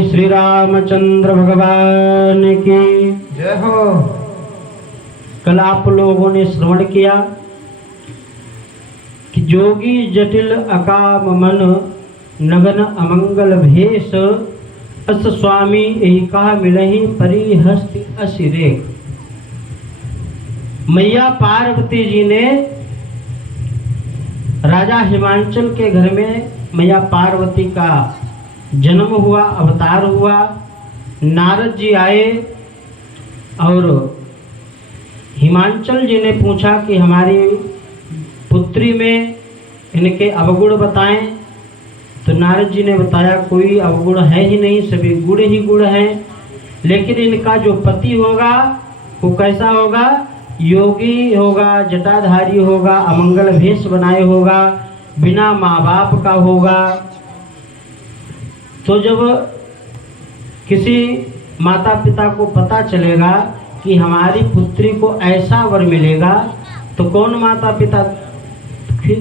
श्री रामचंद्र भगवान की जय हो। कल आप लोगों ने श्रवण किया कि जोगी जटिल अकाम मन नगन अमंगल भेष अस स्वामी एका मिलहि परिहस्ति असिरेख। मैया पार्वती जी ने राजा हिमांचल के घर में मैया पार्वती का जन्म हुआ, अवतार हुआ। नारद जी आए और हिमांचल जी ने पूछा कि हमारी पुत्री में इनके अवगुण बताएं। तो नारद जी ने बताया कोई अवगुण है ही नहीं, सभी गुण ही गुण हैं। लेकिन इनका जो पति होगा वो कैसा होगा? योगी होगा, जटाधारी होगा, अमंगल भेष बनाए होगा, बिना माँ बाप का होगा। तो जब किसी माता पिता को पता चलेगा कि हमारी पुत्री को ऐसा वर मिलेगा तो कौन माता पिता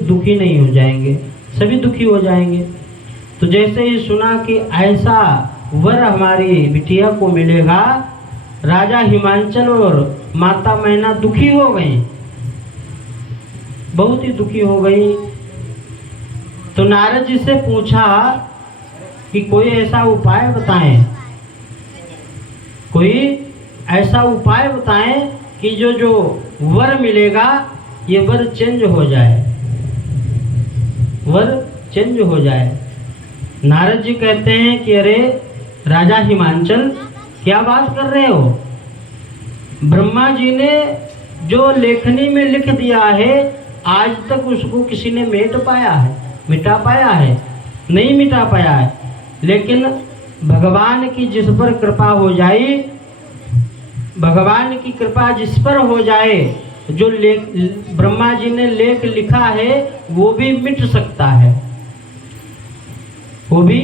दुखी नहीं हो जाएंगे? सभी दुखी हो जाएंगे। तो जैसे ही सुना कि ऐसा वर हमारी बिटिया को मिलेगा, राजा हिमांचल और माता मैना दुखी हो गई, बहुत ही दुखी हो गई। तो नारद जी से पूछा कि कोई ऐसा उपाय बताएं, कोई ऐसा उपाय बताएं कि जो वर मिलेगा ये वर चेंज हो जाए, वर चेंज हो जाए। नारद जी कहते हैं कि अरे राजा हिमांचल, क्या बात कर रहे हो? ब्रह्मा जी ने जो लेखनी में लिख दिया है आज तक उसको किसी ने मिटा पाया है? नहीं मिटा पाया है। लेकिन भगवान की जिस पर कृपा हो जाए, भगवान की कृपा जिस पर हो जाए, जो ब्रह्मा जी ने लेख लिखा है वो भी मिट सकता है, वो भी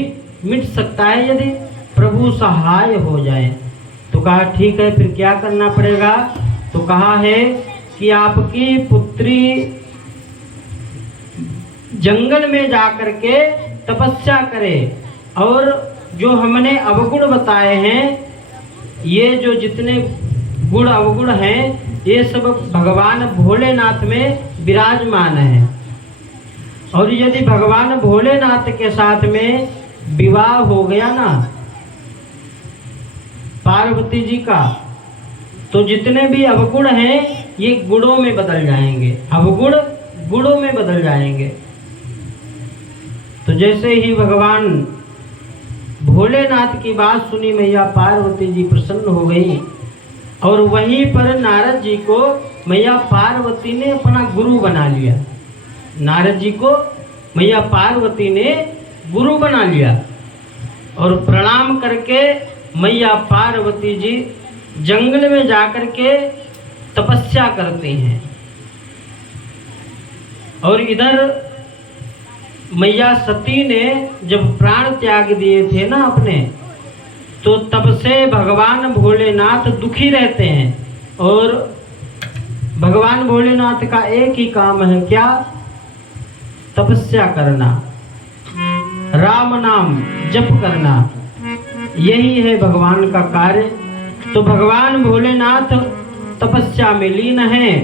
मिट सकता है यदि प्रभु सहाय हो जाए। तो कहा ठीक है, फिर क्या करना पड़ेगा? तो कहा है कि आपकी पुत्री जंगल में जाकर के तपस्या करे और जो हमने अवगुण बताए हैं, ये जो जितने गुण अवगुण हैं ये सब भगवान भोलेनाथ में विराजमान है। और यदि भगवान भोलेनाथ के साथ में विवाह हो गया ना पार्वती जी का, तो जितने भी अवगुण हैं ये गुणों में बदल जाएंगे, अवगुण गुणों में बदल जाएंगे। तो जैसे ही भगवान भोलेनाथ की बात सुनी मैया पार्वती जी प्रसन्न हो गई और वहीं पर नारद जी को मैया पार्वती ने अपना गुरु बना लिया। नारद जी को मैया पार्वती ने गुरु बना लिया और प्रणाम करके मैया पार्वती जी जंगल में जाकर के तपस्या करती हैं। और इधर मैया सती ने जब प्राण त्याग दिए थे ना अपने, तो तब से भगवान भोलेनाथ दुखी रहते हैं। और भगवान भोलेनाथ का एक ही काम है, क्या? तपस्या करना, राम नाम जप करना, यही है भगवान का कार्य। तो भगवान भोलेनाथ तपस्या में लीन हैं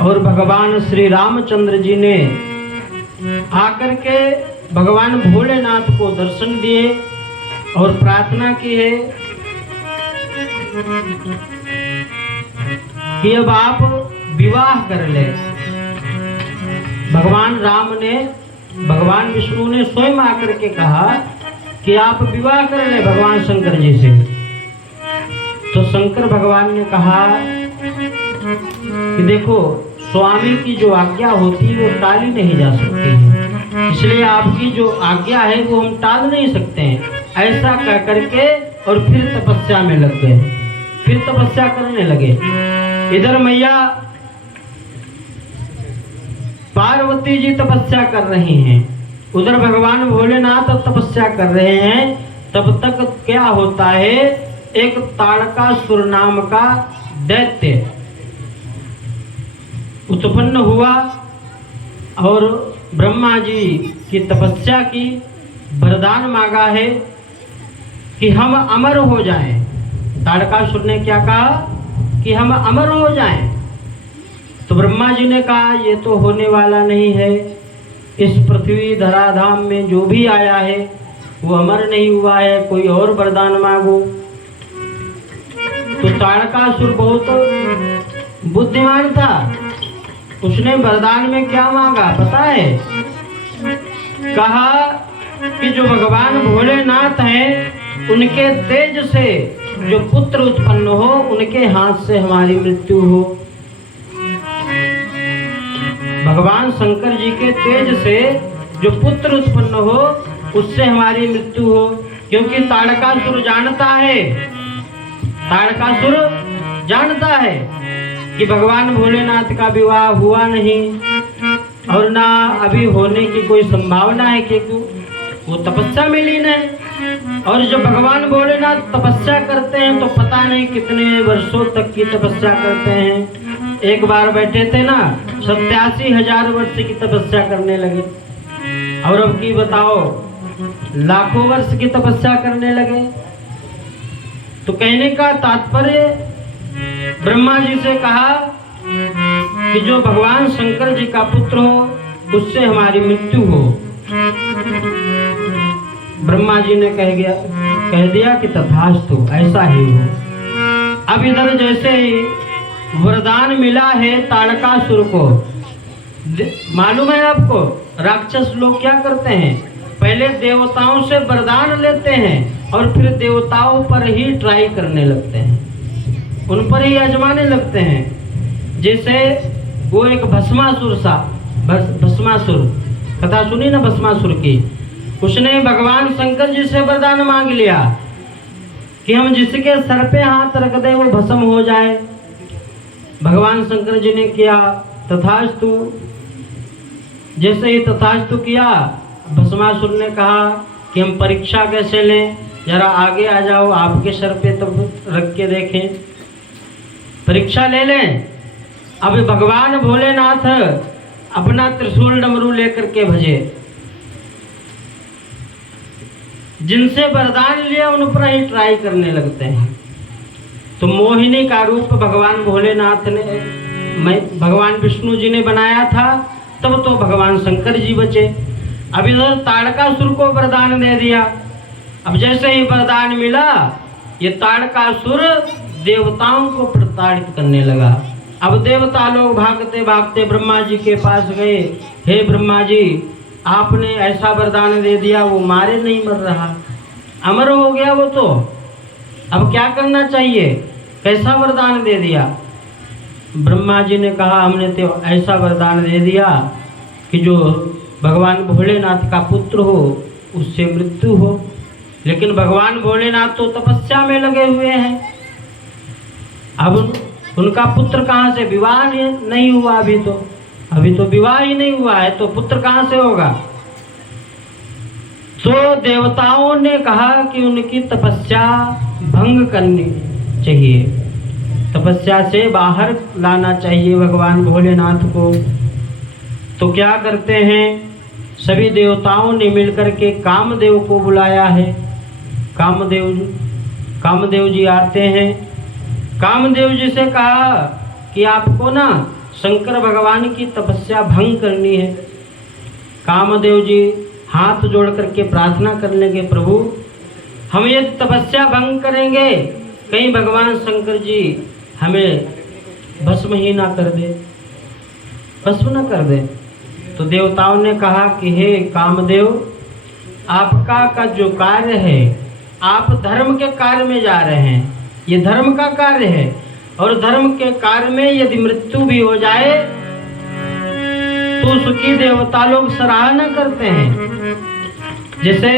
और भगवान श्री रामचंद्र जी ने आकर के भगवान भोलेनाथ को दर्शन दिए और प्रार्थना की है कि अब आप विवाह कर ले। भगवान राम ने, भगवान विष्णु ने स्वयं आकर के कहा कि आप विवाह कर ले भगवान शंकर जी से। तो शंकर भगवान ने कहा कि देखो, स्वामी की जो आज्ञा होती है वो टाली नहीं जा सकती है, इसलिए आपकी जो आज्ञा है वो हम टाल नहीं सकते हैं। ऐसा कह करके और फिर तपस्या में लग गए, फिर तपस्या करने लगे। इधर मैया पार्वती जी तपस्या कर रही हैं, उधर भगवान भोलेनाथ तपस्या कर रहे हैं। तब तक क्या होता है, एक ताड़कासुर नाम का दैत्य उत्पन्न हुआ और ब्रह्मा जी की तपस्या की, वरदान मांगा है कि हम अमर हो जाएं। ताड़कासुर ने क्या कहा कि हम अमर हो जाएं। तो ब्रह्मा जी ने कहा ये तो होने वाला नहीं है। इस पृथ्वी धराधाम में जो भी आया है वो अमर नहीं हुआ है, कोई और वरदान मांगो। तो ताड़कासुर बहुत बुद्धिमान था। उसने वरदान में क्या मांगा पता है? कहा कि जो भगवान भोलेनाथ हैं उनके तेज से जो पुत्र उत्पन्न हो, उनके हाथ से हमारी मृत्यु हो। भगवान शंकर जी के तेज से जो पुत्र उत्पन्न हो उससे हमारी मृत्यु हो। क्योंकि ताड़कासुर जानता है, ताड़कासुर जानता है कि भगवान भोलेनाथ का विवाह हुआ नहीं और ना अभी होने की कोई संभावना है, क्योंकि वो तपस्या में लीन है। और जब भगवान भोलेनाथ तपस्या करते हैं तो पता नहीं कितने वर्षों तक की तपस्या करते हैं। एक बार बैठे थे ना 87,000 वर्ष की तपस्या करने लगे, और अब की बताओ लाखों वर्ष की तपस्या करने लगे। तो कहने का तात्पर्य ब्रह्मा जी से कहा कि जो भगवान शंकर जी का पुत्र हो उससे हमारी मृत्यु हो। ब्रह्मा जी ने कह दिया कि तथास्तु, ऐसा ही हो। अब इधर जैसे ही वरदान मिला है ताड़कासुर को, मालूम है आपको राक्षस लोग क्या करते हैं? पहले देवताओं से वरदान लेते हैं और फिर देवताओं पर ही ट्राई करने लगते हैं, उन पर ही आजमाने लगते हैं। जैसे वो एक भस्मासुर सा, भस्मासुर कथा सुनी ना भस्मासुर की। उसने भगवान शंकर जी से वरदान मांग लिया कि हम जिसके सर पे हाथ रख दे वो भस्म हो जाए। भगवान शंकर जी ने किया तथास्तु। जैसे ही तथास्तु किया, भस्मासुर ने कहा कि हम परीक्षा कैसे लें, जरा आगे आ जाओ, आपके सर पे तब रख के देखें, परीक्षा ले लें। अब भगवान भोलेनाथ अपना त्रिशूल डमरू लेकर के भजे, जिनसे वरदान लिया उन पर ही ट्राई करने लगते हैं। तो मोहिनी का रूप भगवान भोलेनाथ ने, भगवान विष्णु जी ने बनाया था, तब तो भगवान शंकर जी बचे। अब इधर ताड़कासुर को वरदान दे दिया। अब जैसे ही वरदान मिला, ये ताड़कासुर देवताओं को प्रताड़ित करने लगा। अब देवता लोग भागते भागते ब्रह्मा जी के पास गए। हे ब्रह्मा जी, आपने ऐसा वरदान दे दिया, वो मारे नहीं मर रहा, अमर हो गया वो तो, अब क्या करना चाहिए? कैसा वरदान दे दिया? ब्रह्मा जी ने कहा हमने तो ऐसा वरदान दे दिया कि जो भगवान भोलेनाथ का पुत्र हो उससे मृत्यु हो। लेकिन भगवान भोलेनाथ तो तपस्या में लगे हुए हैं, अब उनका पुत्र कहाँ से? विवाह नहीं हुआ अभी तो विवाह ही नहीं हुआ है, तो पुत्र कहाँ से होगा? तो देवताओं ने कहा कि उनकी तपस्या भंग करनी चाहिए, तपस्या से बाहर लाना चाहिए भगवान भोलेनाथ को। तो क्या करते हैं, सभी देवताओं ने मिलकर के कामदेव को बुलाया है। कामदेव जी आते हैं। कामदेव जी से कहा कि आपको ना शंकर भगवान की तपस्या भंग करनी है। कामदेव जी हाथ जोड़ करके प्रार्थना करने लगे, प्रभु हम ये तपस्या भंग करेंगे, कहीं भगवान शंकर जी हमें भस्म ही ना कर दे, भस्म न कर दे। तो देवताओं ने कहा कि हे कामदेव, आपका का जो कार्य है, आप धर्म के कार्य में जा रहे हैं, ये धर्म का कार्य है, और धर्म के कार्य में यदि मृत्यु भी हो जाए तो उसकी देवता लोग सराहना करते हैं। जैसे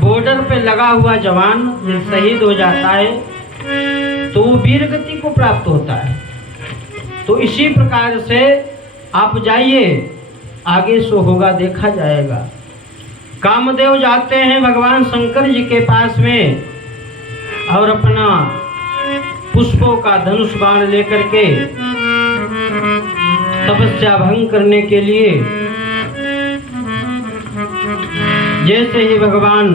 बॉर्डर पे लगा हुआ जवान जब शहीद हो जाता है तो वो वीर गति को प्राप्त होता है। तो इसी प्रकार से आप जाइए, आगे सो होगा देखा जाएगा। कामदेव जाते हैं भगवान शंकर जी के पास में और अपना पुष्पों का धनुष बाण लेकर के तपस्या भंग करने के लिए जैसे ही भगवान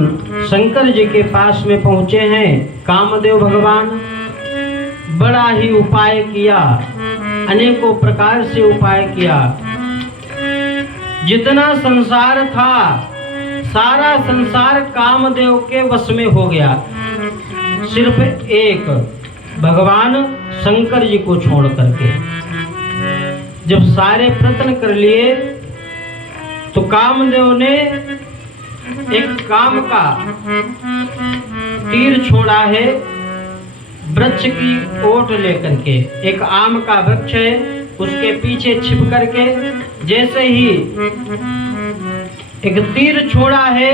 शंकर जी के पास में पहुंचे हैं, कामदेव भगवान बड़ा ही उपाय किया, अनेकों प्रकार से उपाय किया। जितना संसार था सारा संसार कामदेव के वश में हो गया, सिर्फ एक भगवान शंकर जी को छोड़ करके। जब सारे प्रयत्न कर लिए तो कामदेव ने एक काम का तीर छोड़ा है, वृक्ष की ओट लेकर के। एक आम का वृक्ष है, उसके पीछे छिप करके जैसे ही एक तीर छोड़ा है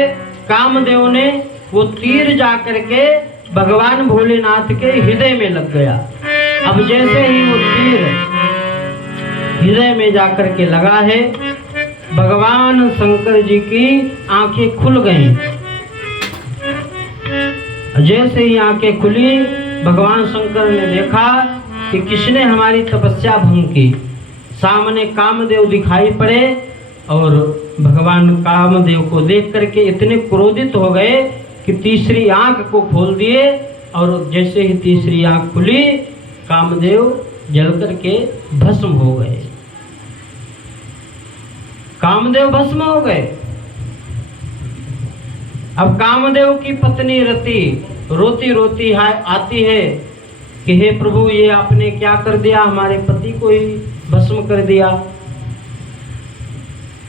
कामदेव ने, वो तीर जा करके भगवान भोलेनाथ के हृदय में लग गया। अब जैसे ही वो तीर हृदय में जाकर के लगा है, भगवान शंकर जी की आंखें खुल गईं। जैसे ही आंखें खुली, भगवान शंकर ने देखा कि किसने हमारी तपस्या भंग की। सामने कामदेव दिखाई पड़े और भगवान कामदेव को देख करके इतने क्रोधित हो गए कि तीसरी आंख को खोल दिए, और जैसे ही तीसरी आंख खुली कामदेव जल करके भस्म हो गए। कामदेव भस्म हो गए। अब कामदेव की पत्नी रति रोती रोती आती है कि हे प्रभु, ये आपने क्या कर दिया, हमारे पति को ही भस्म कर दिया।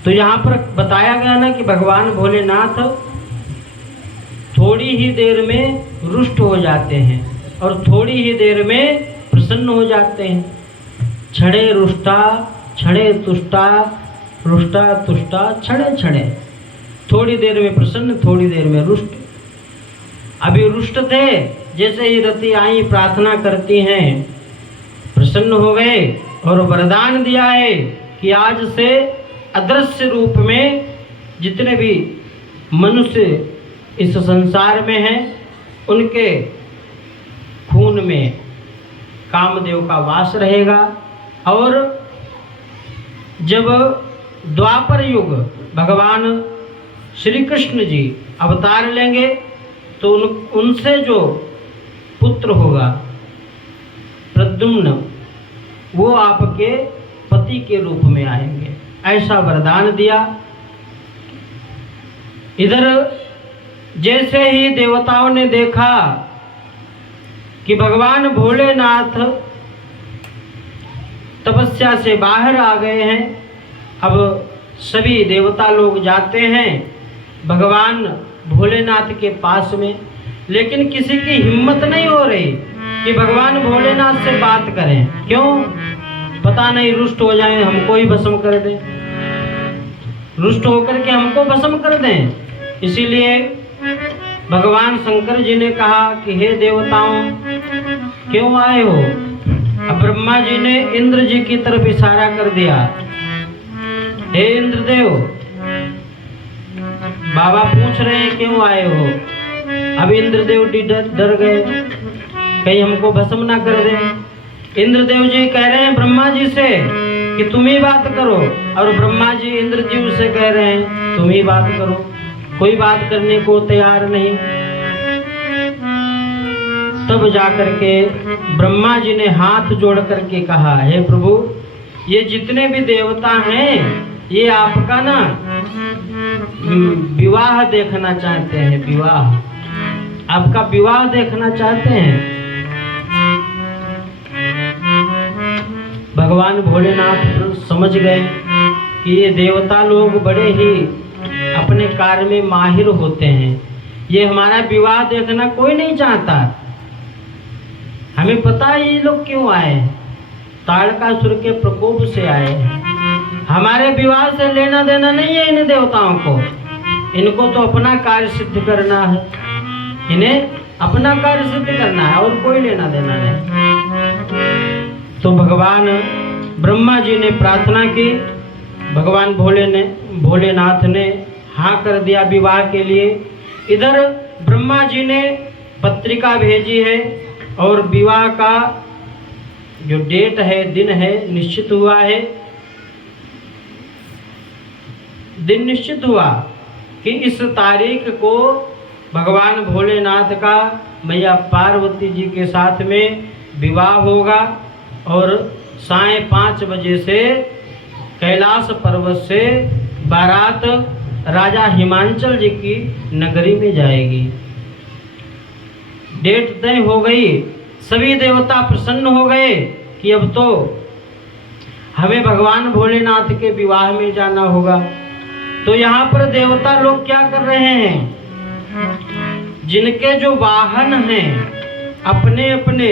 तो यहाँ पर बताया गया ना कि भगवान भोलेनाथ थोड़ी ही देर में रुष्ट हो जाते हैं और थोड़ी ही देर में प्रसन्न हो जाते हैं। छड़े रुष्टा छड़े तुष्टा, रुष्टा तुष्टा छड़े छड़े। थोड़ी देर में प्रसन्न, थोड़ी देर में रुष्ट। अभी रुष्ट थे, जैसे ही रति आई प्रार्थना करती हैं, प्रसन्न हो गए और वरदान दिया है कि आज से अदृश्य रूप में जितने भी मनुष्य इस संसार में हैं, उनके खून में कामदेव का वास रहेगा। और जब द्वापर युग भगवान श्री कृष्ण जी अवतार लेंगे तो उनसे जो पुत्र होगा प्रद्युम्न, वो आपके पति के रूप में आएंगे, ऐसा वरदान दिया। इधर जैसे ही देवताओं ने देखा कि भगवान भोलेनाथ तपस्या से बाहर आ गए हैं, अब सभी देवता लोग जाते हैं भगवान भोलेनाथ के पास में, लेकिन किसी की हिम्मत नहीं हो रही कि भगवान भोलेनाथ से बात करें। क्यों? पता नहीं रुष्ट हो जाएं, हमको ही भस्म कर दें, रुष्ट होकर के हमको भस्म कर दें। इसीलिए भगवान शंकर जी ने कहा कि हे देवताओं, क्यों आए हो? अब ब्रह्मा जी ने इंद्र जी की तरफ इशारा कर दिया, हे इंद्रदेव, बाबा पूछ रहे हैं क्यों आए हो। अब इंद्रदेव डर गए, कहीं हमको भस्म ना कर दे। इंद्रदेव जी कह रहे हैं ब्रह्मा जी से कि तुम ही बात करो, और ब्रह्मा जी इंद्र जी से कह रहे हैं तुम ही बात करो। कोई बात करने को तैयार नहीं। तब जाकर के ब्रह्मा जी ने हाथ जोड़ करके कहा, हे प्रभु, ये जितने भी देवता हैं ये आपका ना विवाह देखना चाहते हैं, विवाह, आपका विवाह देखना चाहते हैं। भगवान भोलेनाथ समझ गए कि ये देवता लोग बड़े ही अपने कार्य में माहिर होते हैं, ये हमारा विवाह देखना कोई नहीं चाहता। हमें पता है ये लोग क्यों आए, ताड़कासुर के प्रकोप से आए हैं। हमारे विवाह से लेना देना नहीं है इन देवताओं को, इनको तो अपना कार्य सिद्ध करना है, इन्हें अपना कार्य सिद्ध करना है और कोई लेना देना नहीं। तो भगवान ब्रह्मा जी ने प्रार्थना की, भगवान भोलेनाथ ने हाँ कर दिया विवाह के लिए। इधर ब्रह्मा जी ने पत्रिका भेजी है और विवाह का जो डेट है, दिन है, निश्चित हुआ है। दिन निश्चित हुआ कि इस तारीख को भगवान भोलेनाथ का मैया पार्वती जी के साथ में विवाह होगा और 5:30 बजे से कैलाश पर्वत से बारात राजा हिमांचल जी की नगरी में जाएगी। डेट तय हो गई। सभी देवता प्रसन्न हो गए कि अब तो हमें भगवान भोलेनाथ के विवाह में जाना होगा। तो यहाँ पर देवता लोग क्या कर रहे हैं, जिनके जो वाहन हैं अपने अपने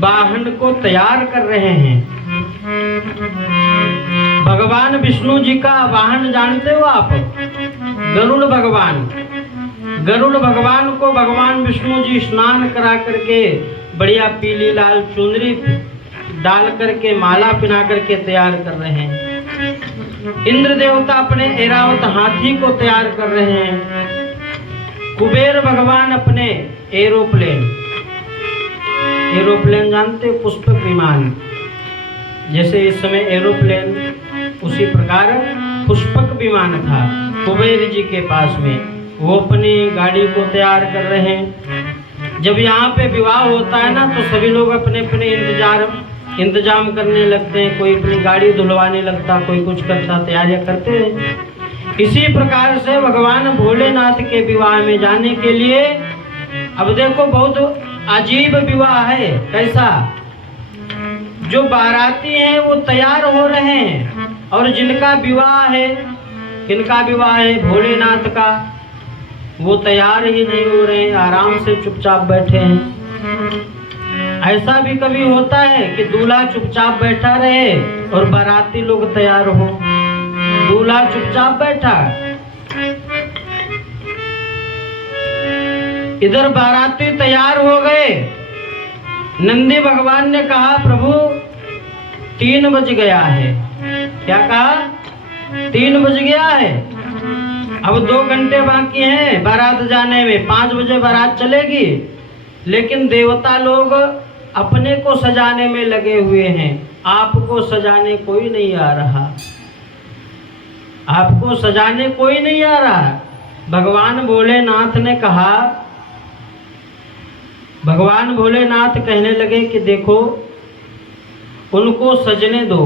वाहन को तैयार कर रहे हैं। भगवान विष्णु जी का वाहन जानते हो आप, गरुड़ भगवान। गरुड़ भगवान को भगवान विष्णु जी स्नान करा करके बढ़िया पीली लाल चुनरी डाल करके माला पहना करके तैयार कर रहे हैं। इंद्र देवता अपने ऐरावत हाथी को तैयार कर रहे हैं। कुबेर भगवान अपने एरोप्लेन जानते हो, पुष्पक विमान। जैसे इस समय एरोप्लेन, उसी प्रकार पुष्पक विमान था कुबेर जी के पास में। वो अपनी गाड़ी को तैयार कर रहे हैं। जब यहाँ पे विवाह होता है ना, तो सभी लोग अपने अपने इंतजाम करने लगते हैं। कोई अपनी गाड़ी धुलवाने लगता, कोई कुछ करता, तैयारियां करते हैं। इसी प्रकार से भगवान भोलेनाथ के विवाह में जाने के लिए, अब देखो बहुत अजीब विवाह है। कैसा, जो बाराती हैं वो तैयार हो रहे हैं और जिनका विवाह है, किनका विवाह है, भोलेनाथ का, वो तैयार ही नहीं हो रहे हैं, आराम से चुपचाप बैठे हैं। ऐसा भी कभी होता है कि दूल्हा चुपचाप बैठा रहे और बाराती लोग तैयार हो। दूल्हा चुपचाप बैठा, इधर बाराती तैयार हो गए। नंदी भगवान ने कहा, प्रभु 3 बज गया है। क्या कहा, 3 बज गया है, अब 2 घंटे बाकी हैं बारात जाने में। 5 बजे बारात चलेगी। लेकिन देवता लोग अपने को सजाने में लगे हुए हैं, आपको सजाने कोई नहीं आ रहा, आपको सजाने कोई नहीं आ रहा। भगवान भोलेनाथ ने कहा, भगवान भोलेनाथ कहने लगे कि देखो, उनको सजने दो,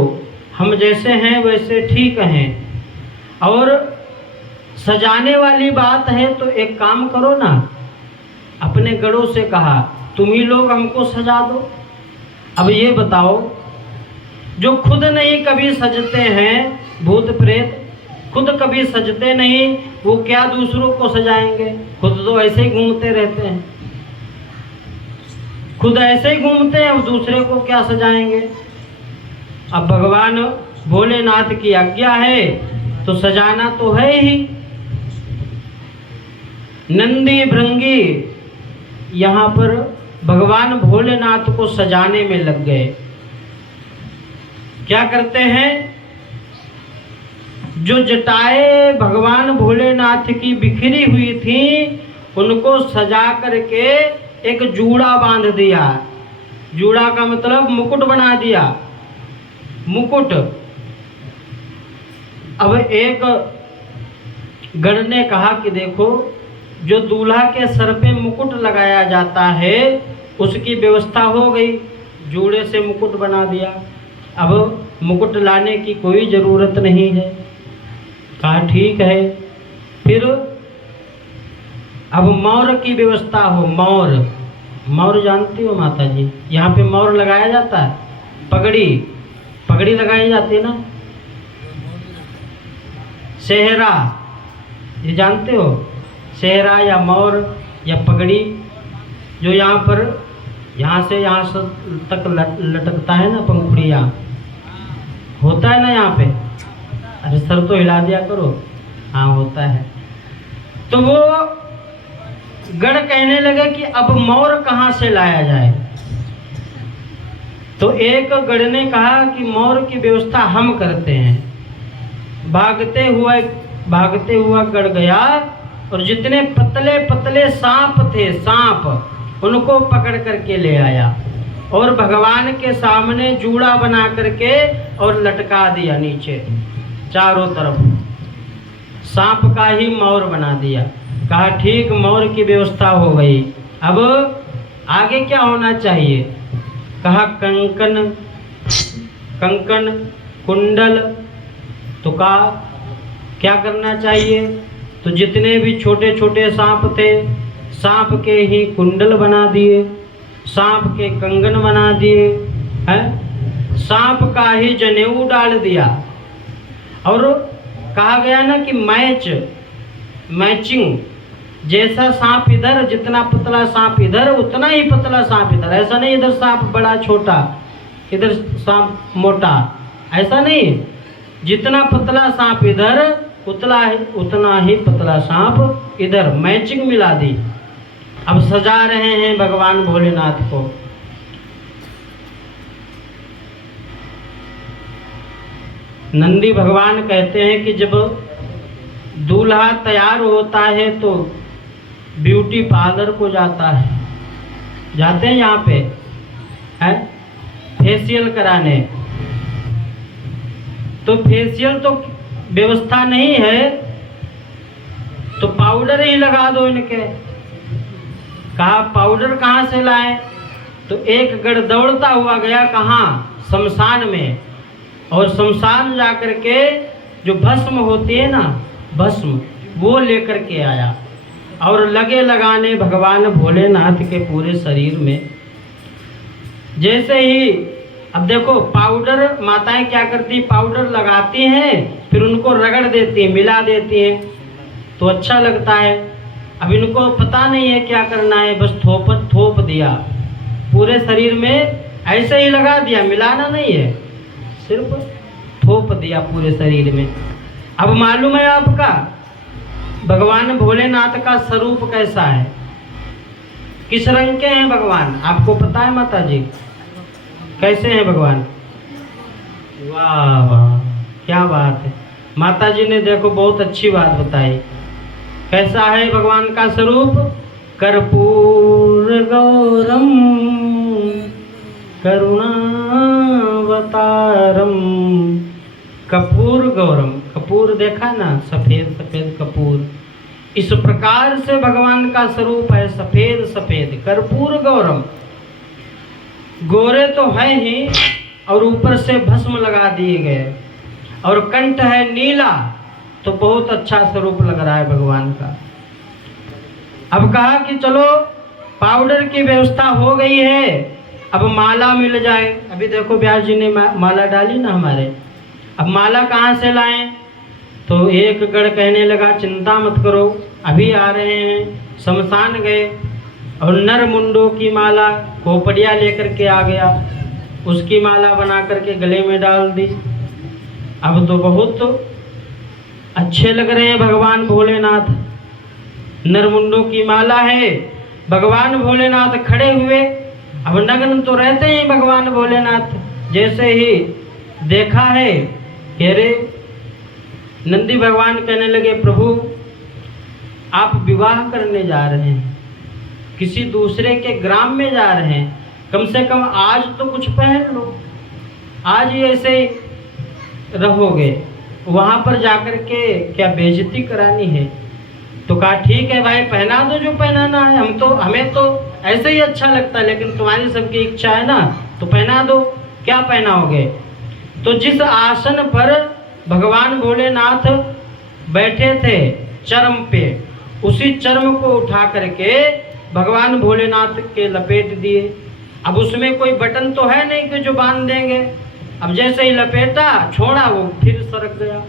हम जैसे हैं वैसे ठीक हैं। और सजाने वाली बात है तो एक काम करो ना, अपने गणों से कहा तुम ही लोग हमको सजा दो। अब ये बताओ, जो खुद नहीं कभी सजते हैं, भूत प्रेत खुद कभी सजते नहीं, वो क्या दूसरों को सजाएंगे? खुद तो ऐसे ही घूमते रहते हैं, खुद ऐसे ही घूमते हैं, दूसरे को क्या सजाएंगे? अब भगवान भोलेनाथ की आज्ञा है तो सजाना तो है ही। नंदी भृंगी यहाँ पर भगवान भोलेनाथ को सजाने में लग गए। क्या करते हैं, जो जटाएं भगवान भोलेनाथ की बिखरी हुई थी, उनको सजा करके एक जूड़ा बांध दिया। जूड़ा का मतलब मुकुट बना दिया, मुकुट। अब एक गण ने कहा कि देखो, जो दूल्हा के सर पे मुकुट लगाया जाता है उसकी व्यवस्था हो गई, जूड़े से मुकुट बना दिया। अब मुकुट लाने की कोई ज़रूरत नहीं है। कहा ठीक है। फिर अब मौर की व्यवस्था हो। मौर जानती हो माता जी, यहाँ पे मौर लगाया जाता है, पगड़ी लगाई जाती है ना, सेहरा, ये जानते हो, सेहरा या मौर या पगड़ी, जो यहाँ पर यहाँ से तक लटकता है ना, पंखुड़ियाँ होता है ना यहाँ पे। अरे सर तो हिला दिया करो, हाँ होता है। तो वो गण कहने लगे कि अब मौर कहाँ से लाया जाए। तो एक गण ने कहा कि मौर की व्यवस्था हम करते हैं। भागते हुआ गण गया और जितने पतले पतले सांप थे, सांप, उनको पकड़ करके ले आया और भगवान के सामने जूड़ा बना करके और लटका दिया नीचे चारों तरफ। सांप का ही मौर बना दिया। कहा ठीक, मौर की व्यवस्था हो गई, अब आगे क्या होना चाहिए? कहा कंकन, कंकन कुंडल। तो कहा क्या करना चाहिए? तो जितने भी छोटे छोटे सांप थे, सांप के ही कुंडल बना दिए, सांप के कंगन बना दिए, हैं, सांप का ही जनेऊ डाल दिया। और कहा गया ना कि मैचिंग, जैसा सांप इधर, जितना पतला सांप इधर उतना ही पतला सांप इधर। ऐसा नहीं इधर सांप बड़ा छोटा, इधर सांप मोटा, ऐसा नहीं। जितना पतला सांप इधर उतना ही पतला सांप इधर, मैचिंग मिला दी। अब सजा रहे हैं भगवान भोलेनाथ को। नंदी भगवान कहते हैं कि जब दूल्हा तैयार होता है तो ब्यूटी पार्लर को जाता है, जाते हैं यहाँ पे है फेशियल कराने। तो फेशियल तो व्यवस्था नहीं है, तो पाउडर ही लगा दो इनके। कहा पाउडर कहाँ से लाएं? तो एक गढ़ दौड़ता हुआ गया, कहाँ? शमशान में। और शमशान जाकर के जो भस्म होती है ना, भस्म, वो लेकर के आया और लगे लगाने भगवान भोलेनाथ के पूरे शरीर में। जैसे ही, अब देखो पाउडर माताएं क्या करती, पाउडर लगाती हैं, फिर उनको रगड़ देती हैं, मिला देती हैं, तो अच्छा लगता है। अब इनको पता नहीं है क्या करना है, बस थोप दिया पूरे शरीर में, ऐसे ही लगा दिया, मिलाना नहीं है, सिर्फ थोप दिया पूरे शरीर में। अब मालूम है आपका भगवान भोलेनाथ का स्वरूप कैसा है, किस रंग के हैं भगवान? आपको पता है माता जी कैसे हैं भगवान? वाह वाह, क्या बात है। माता जी ने देखो बहुत अच्छी बात बताई। कैसा है भगवान का स्वरूप? कर्पूर गौरम करुणावतारम। कपूर गौरम, कपूर देखा ना, सफेद सफेद कपूर, इस प्रकार से भगवान का स्वरूप है, सफेद सफेद कर्पूर गौरम। गोरे तो है ही और ऊपर से भस्म लगा दिए गए, और कंठ है नीला, तो बहुत अच्छा स्वरूप लग रहा है भगवान का। अब कहा कि चलो पाउडर की व्यवस्था हो गई है, अब माला मिल जाए। अभी देखो ब्यास जी ने माला डाली ना हमारे, अब माला कहाँ से लाएं? तो एक गढ़ कहने लगा चिंता मत करो, अभी आ रहे हैं। शमशान गए और नर मुंडों की माला खोपड़िया लेकर के आ गया, उसकी माला बना करके गले में डाल दी। अब तो बहुत अच्छे लग रहे हैं भगवान भोलेनाथ, नरमुंडों की माला है। भगवान भोलेनाथ खड़े हुए, अब नग्न तो रहते हैं भगवान भोलेनाथ। जैसे ही देखा है, कह रहे नंदी भगवान कहने लगे प्रभु आप विवाह करने जा रहे हैं, किसी दूसरे के ग्राम में जा रहे हैं, कम से कम आज तो कुछ पहन लो, आज ही ऐसे ही रहोगे, वहाँ पर जाकर के क्या बेइज्जती करानी है? तो कहा ठीक है भाई, पहना दो जो पहनाना है, हमें तो ऐसे ही अच्छा लगता है, लेकिन तुम्हारी सबकी इच्छा है ना, तो पहना दो। क्या पहनाओगे? तो जिस आसन पर भगवान भोलेनाथ बैठे थे चर्म पे, उसी चर्म को उठा करके भगवान भोलेनाथ के लपेट दिए। अब उसमें कोई बटन तो है नहीं कि जो बांध देंगे। अब जैसे ही लपेटा, छोड़ा, वो फिर सरक गया।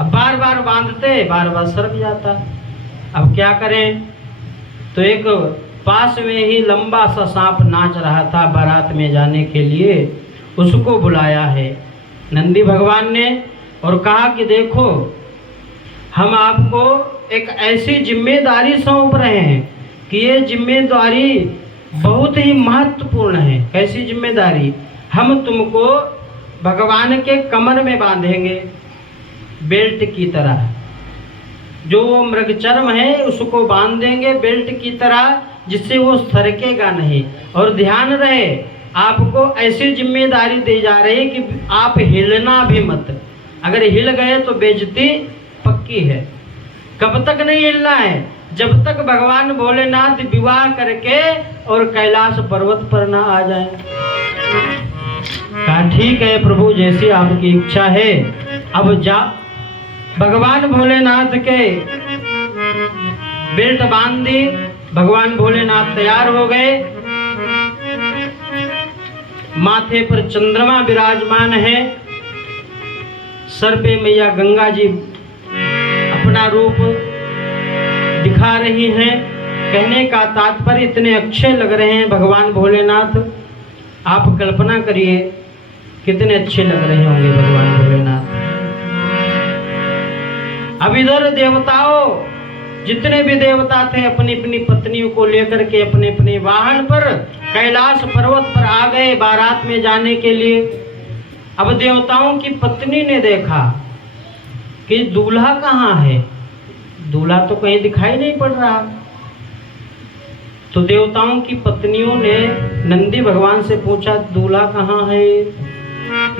अब बार बार बांधते, बार बार सरक जाता। अब क्या करें? तो एक पास में ही लंबा सा सांप नाच रहा था बारात में जाने के लिए, उसको बुलाया है नंदी भगवान ने और कहा कि देखो हम आपको एक ऐसी जिम्मेदारी सौंप रहे हैं कि ये जिम्मेदारी बहुत ही महत्वपूर्ण है। कैसी जिम्मेदारी? हम तुमको भगवान के कमर में बांधेंगे बेल्ट की तरह, जो वो मृगचर्म है उसको बांध देंगे बेल्ट की तरह, जिससे वो सरकेगा नहीं। और ध्यान रहे, आपको ऐसी जिम्मेदारी दी जा रही है कि आप हिलना भी मत, अगर हिल गए तो बेइज्जती पक्की है। कब तक नहीं हिलना है? जब तक भगवान भोलेनाथ विवाह करके और कैलाश पर्वत पर ना आ जाए। कहा ठीक है प्रभु, जैसी आपकी इच्छा है। अब जा भगवान भोलेनाथ के बेल्ट बांध दी। भगवान भोलेनाथ तैयार हो गए। माथे पर चंद्रमा विराजमान है, सर पे मैया गंगा जी अपना रूप दिखा रही हैं। कहने का तात्पर्य इतने अच्छे लग रहे हैं भगवान भोलेनाथ, आप कल्पना करिए कितने अच्छे लग रहे होंगे भगवान भोलेनाथ। अब इधर देवताओं, जितने भी देवता थे अपनी अपनी पत्नियों को लेकर के अपने अपने वाहन पर कैलाश पर्वत पर आ गए बारात में जाने के लिए। अब देवताओं की पत्नी ने देखा कि दूल्हा कहाँ है, दूल्हा तो कहीं दिखाई नहीं पड़ रहा। तो देवताओं की पत्नियों ने नंदी भगवान से पूछा दूल्हा कहाँ है।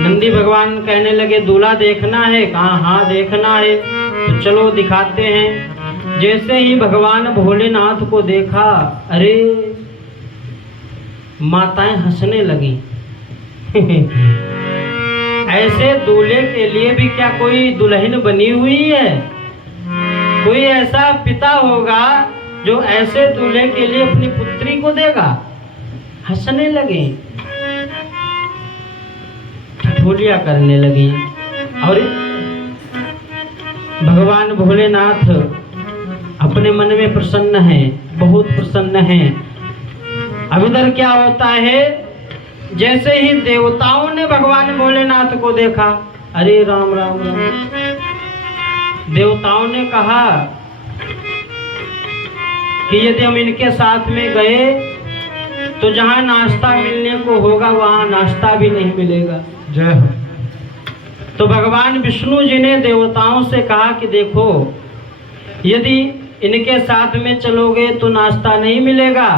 नंदी भगवान कहने लगे दूल्हा देखना है। कहा हाँ देखना है, तो चलो दिखाते हैं। जैसे ही भगवान भोलेनाथ को देखा, अरे माताएं हंसने लगी। ऐसे दूल्हे के लिए भी क्या कोई दुल्हन बनी हुई है? कोई ऐसा पिता होगा जो ऐसे दूल्हे के लिए अपनी पुत्री को देगा? हंसने लगे, ठठोलियां करने लगी। और भगवान भोलेनाथ अपने मन में प्रसन्न है, बहुत प्रसन्न है। अब इधर क्या होता है, जैसे ही देवताओं ने भगवान भोलेनाथ को देखा, अरे राम राम राम, देवताओं ने कहा कि यदि हम इनके साथ में गए तो जहां नाश्ता मिलने को होगा वहां नाश्ता भी नहीं मिलेगा। जय हो। तो भगवान विष्णु जी ने देवताओं से कहा कि देखो, यदि इनके साथ में चलोगे तो नाश्ता नहीं मिलेगा,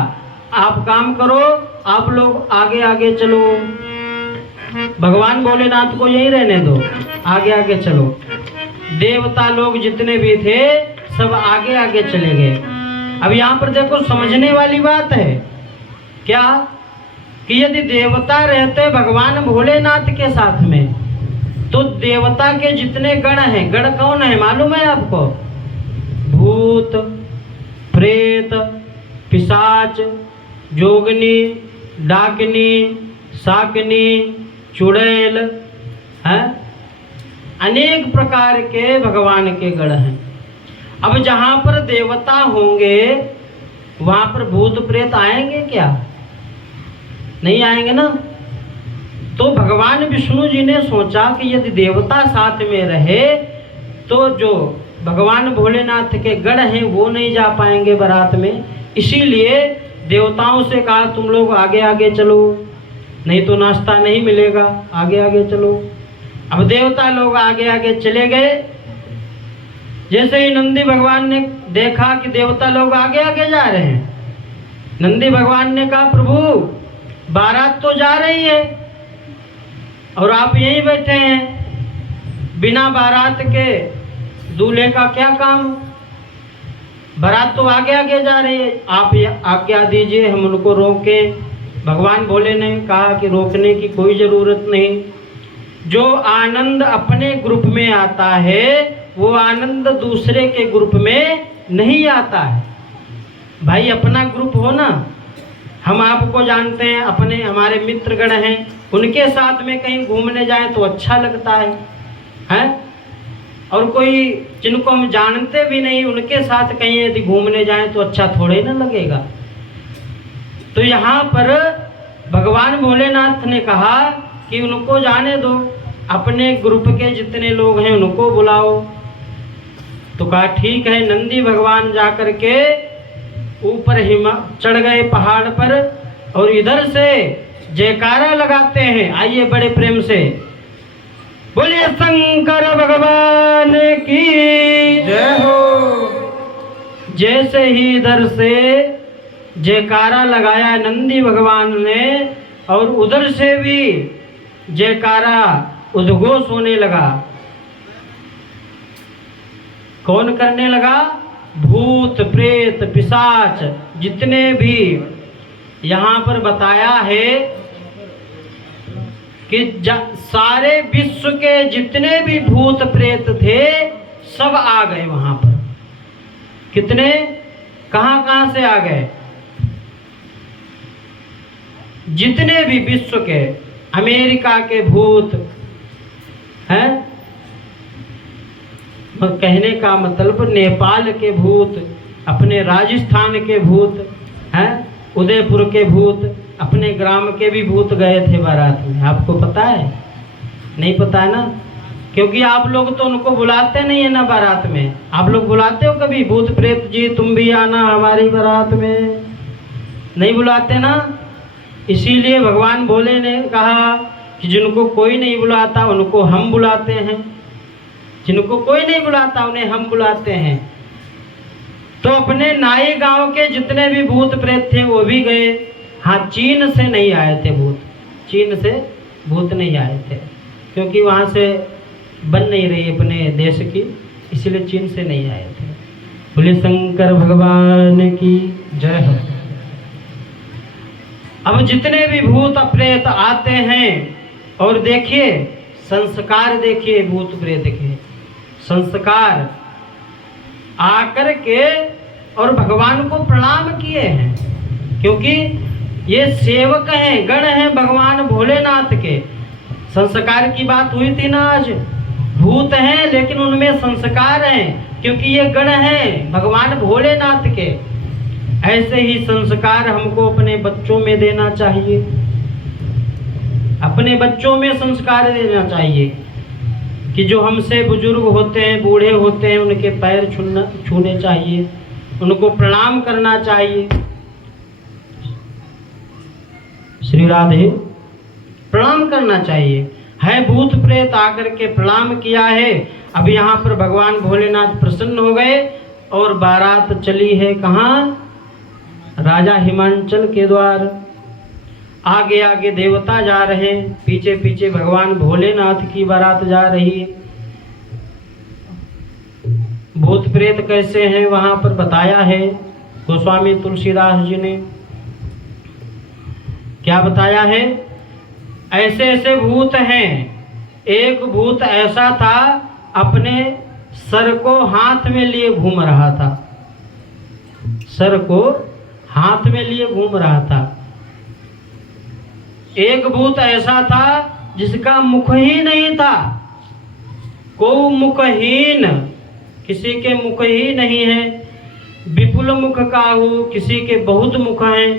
आप काम करो, आप लोग आगे आगे चलो, भगवान भोलेनाथ को यहीं रहने दो, आगे आगे चलो। देवता लोग जितने भी थे सब आगे आगे चले गए। अब यहाँ पर देखो समझने वाली बात है क्या, कि यदि देवता रहते भगवान भोलेनाथ के साथ में तो देवता के जितने गण हैं, गण कौन है मालूम है आपको? भूत, प्रेत, पिशाच, जोगनी, डाकिनी, शाकिनी, चुड़ैल, हैं? अनेक प्रकार के भगवान के गण हैं। अब जहां पर देवता होंगे वहां पर भूत प्रेत आएंगे क्या? नहीं आएंगे ना। तो भगवान विष्णु जी ने सोचा कि यदि देवता साथ में रहे तो जो भगवान भोलेनाथ के गण हैं वो नहीं जा पाएंगे बारात में। इसीलिए देवताओं से कहा तुम लोग आगे आगे चलो, नहीं तो नाश्ता नहीं मिलेगा, आगे आगे चलो। अब देवता लोग आगे आगे चले गए। जैसे ही नंदी भगवान ने देखा कि देवता लोग आगे आगे जा रहे हैं, नंदी भगवान ने कहा प्रभु बारात तो जा रही है और आप यहीं बैठे हैं, बिना बारात के दूल्हे का क्या काम? बारात तो आगे आगे जा रही है, आप आज्ञा दीजिए हम उनको रोकें। भगवान भोले ने कहा कि रोकने की कोई ज़रूरत नहीं। जो आनंद अपने ग्रुप में आता है वो आनंद दूसरे के ग्रुप में नहीं आता है। भाई अपना ग्रुप हो ना, हम आपको जानते हैं, अपने हमारे मित्र गण हैं, उनके साथ में कहीं घूमने जाएं तो अच्छा लगता है, हैं? और कोई जिनको हम जानते भी नहीं उनके साथ कहीं यदि घूमने जाएं तो अच्छा थोड़े ना लगेगा। तो यहाँ पर भगवान भोलेनाथ ने कहा कि उनको जाने दो, अपने ग्रुप के जितने लोग हैं उनको बुलाओ। तो कहा ठीक है। नंदी भगवान जाकर के ऊपर चढ़ गए पहाड़ पर और इधर से जयकारा लगाते हैं। आइए बड़े प्रेम से बोलिए शंकर भगवान की जय हो। जैसे ही इधर से जयकारा लगाया नंदी भगवान ने और उधर से भी जयकारा उद्घोष होने लगा। कौन करने लगा? भूत प्रेत पिशाच जितने भी यहाँ पर बताया है कि सारे विश्व के जितने भी भूत प्रेत थे सब आ गए वहां पर। कितने? कहां कहां से आ गए? जितने भी विश्व के, अमेरिका के भूत हैं, कहने का मतलब नेपाल के भूत, अपने राजस्थान के भूत हैं, उदयपुर के भूत, अपने ग्राम के भी भूत गए थे बारात में। आपको पता है? नहीं पता है ना, क्योंकि आप लोग तो उनको बुलाते नहीं है ना बारात में। आप लोग बुलाते हो कभी भूत प्रेत जी तुम भी आना हमारी बारात में? नहीं बुलाते ना। इसीलिए भगवान भोले ने कहा कि जिनको कोई नहीं बुलाता उनको हम बुलाते हैं, जिनको कोई नहीं बुलाता उन्हें हम बुलाते हैं। तो अपने नाई गांव के जितने भी भूत प्रेत थे वो भी गए। हाँ, चीन से नहीं आए थे भूत, चीन से भूत नहीं आए थे, क्योंकि वहाँ से बन नहीं रही अपने देश की, इसलिए चीन से नहीं आए थे। बोले शंकर भगवान की जय हो। अब जितने भी भूत प्रेत आते हैं, और देखिए संस्कार, देखिए भूत प्रेत के संस्कार आकर के और भगवान को प्रणाम किए हैं, क्योंकि ये सेवक हैं, गण हैं भगवान भोलेनाथ के। संस्कार की बात हुई थी ना आज। भूत हैं लेकिन उनमें संस्कार हैं, क्योंकि ये गण हैं भगवान भोलेनाथ के। ऐसे ही संस्कार हमको अपने बच्चों में देना चाहिए, अपने बच्चों में संस्कार देना चाहिए कि जो हमसे बुजुर्ग होते हैं, बूढ़े होते हैं, उनके पैर छूने चाहिए, उनको प्रणाम करना चाहिए। श्री राधे, प्रणाम करना चाहिए। है भूत प्रेत आकर के प्रणाम किया है। अब यहाँ पर भगवान भोलेनाथ प्रसन्न हो गए और बारात चली है कहाँ? राजा हिमांचल के द्वार। आगे आगे देवता जा रहे हैं, पीछे पीछे भगवान भोलेनाथ की बारात जा रही है। भूत प्रेत कैसे हैं वहां पर बताया है गोस्वामी तुलसीदास जी ने। क्या बताया है? ऐसे ऐसे भूत हैं। एक भूत ऐसा था अपने सर को हाथ में लिए घूम रहा था, सर को हाथ में लिए घूम रहा था। एक भूत ऐसा था जिसका मुख ही नहीं था, को मुखहीन, किसी के मुख ही नहीं है। विपुल मुख काहू, किसी के बहुत मुख हैं,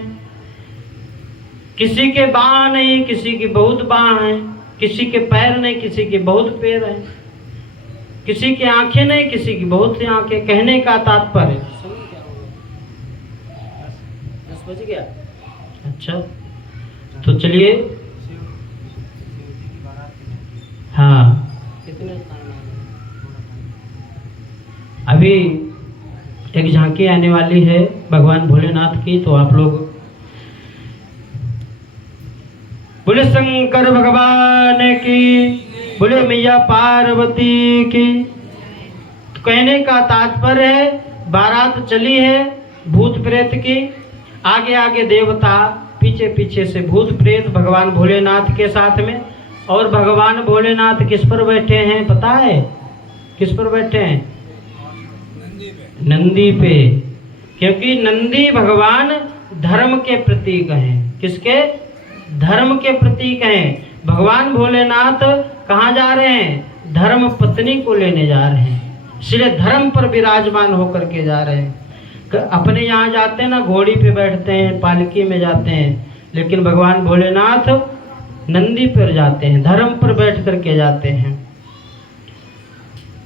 किसी के बाँह नहीं, किसी के बहुत बाँह हैं, किसी के पैर नहीं, किसी के बहुत पैर हैं, किसी की आंखें नहीं, किसी की बहुत सी आंखें। कहने का तात्पर्य, 10 बज गया? अच्छा, तो चलिए। हाँ, कितने अभी एक झांकी आने वाली है भगवान भोलेनाथ की, तो आप लोग बोले शंकर भगवान की, बोले मैया पार्वती की। तो कहने का तात्पर्य है बारात चली है भूत प्रेत की, आगे आगे देवता, पीछे पीछे से भूत प्रेत भगवान भोलेनाथ के साथ में। और भगवान भोलेनाथ किस पर बैठे हैं पता है? किस पर बैठे हैं? नंदी पे, क्योंकि नंदी भगवान धर्म के प्रतीक हैं। किसके? धर्म के प्रतीक हैं। भगवान भोलेनाथ कहाँ जा रहे हैं? धर्म पत्नी को लेने जा रहे हैं, इसलिए धर्म पर विराजमान होकर के जा रहे हैं। अपने यहाँ जाते हैं ना, घोड़ी पे बैठते हैं, पालकी में जाते हैं, लेकिन भगवान भोलेनाथ नंदी पर जाते हैं, धर्म पर बैठ करके जाते हैं।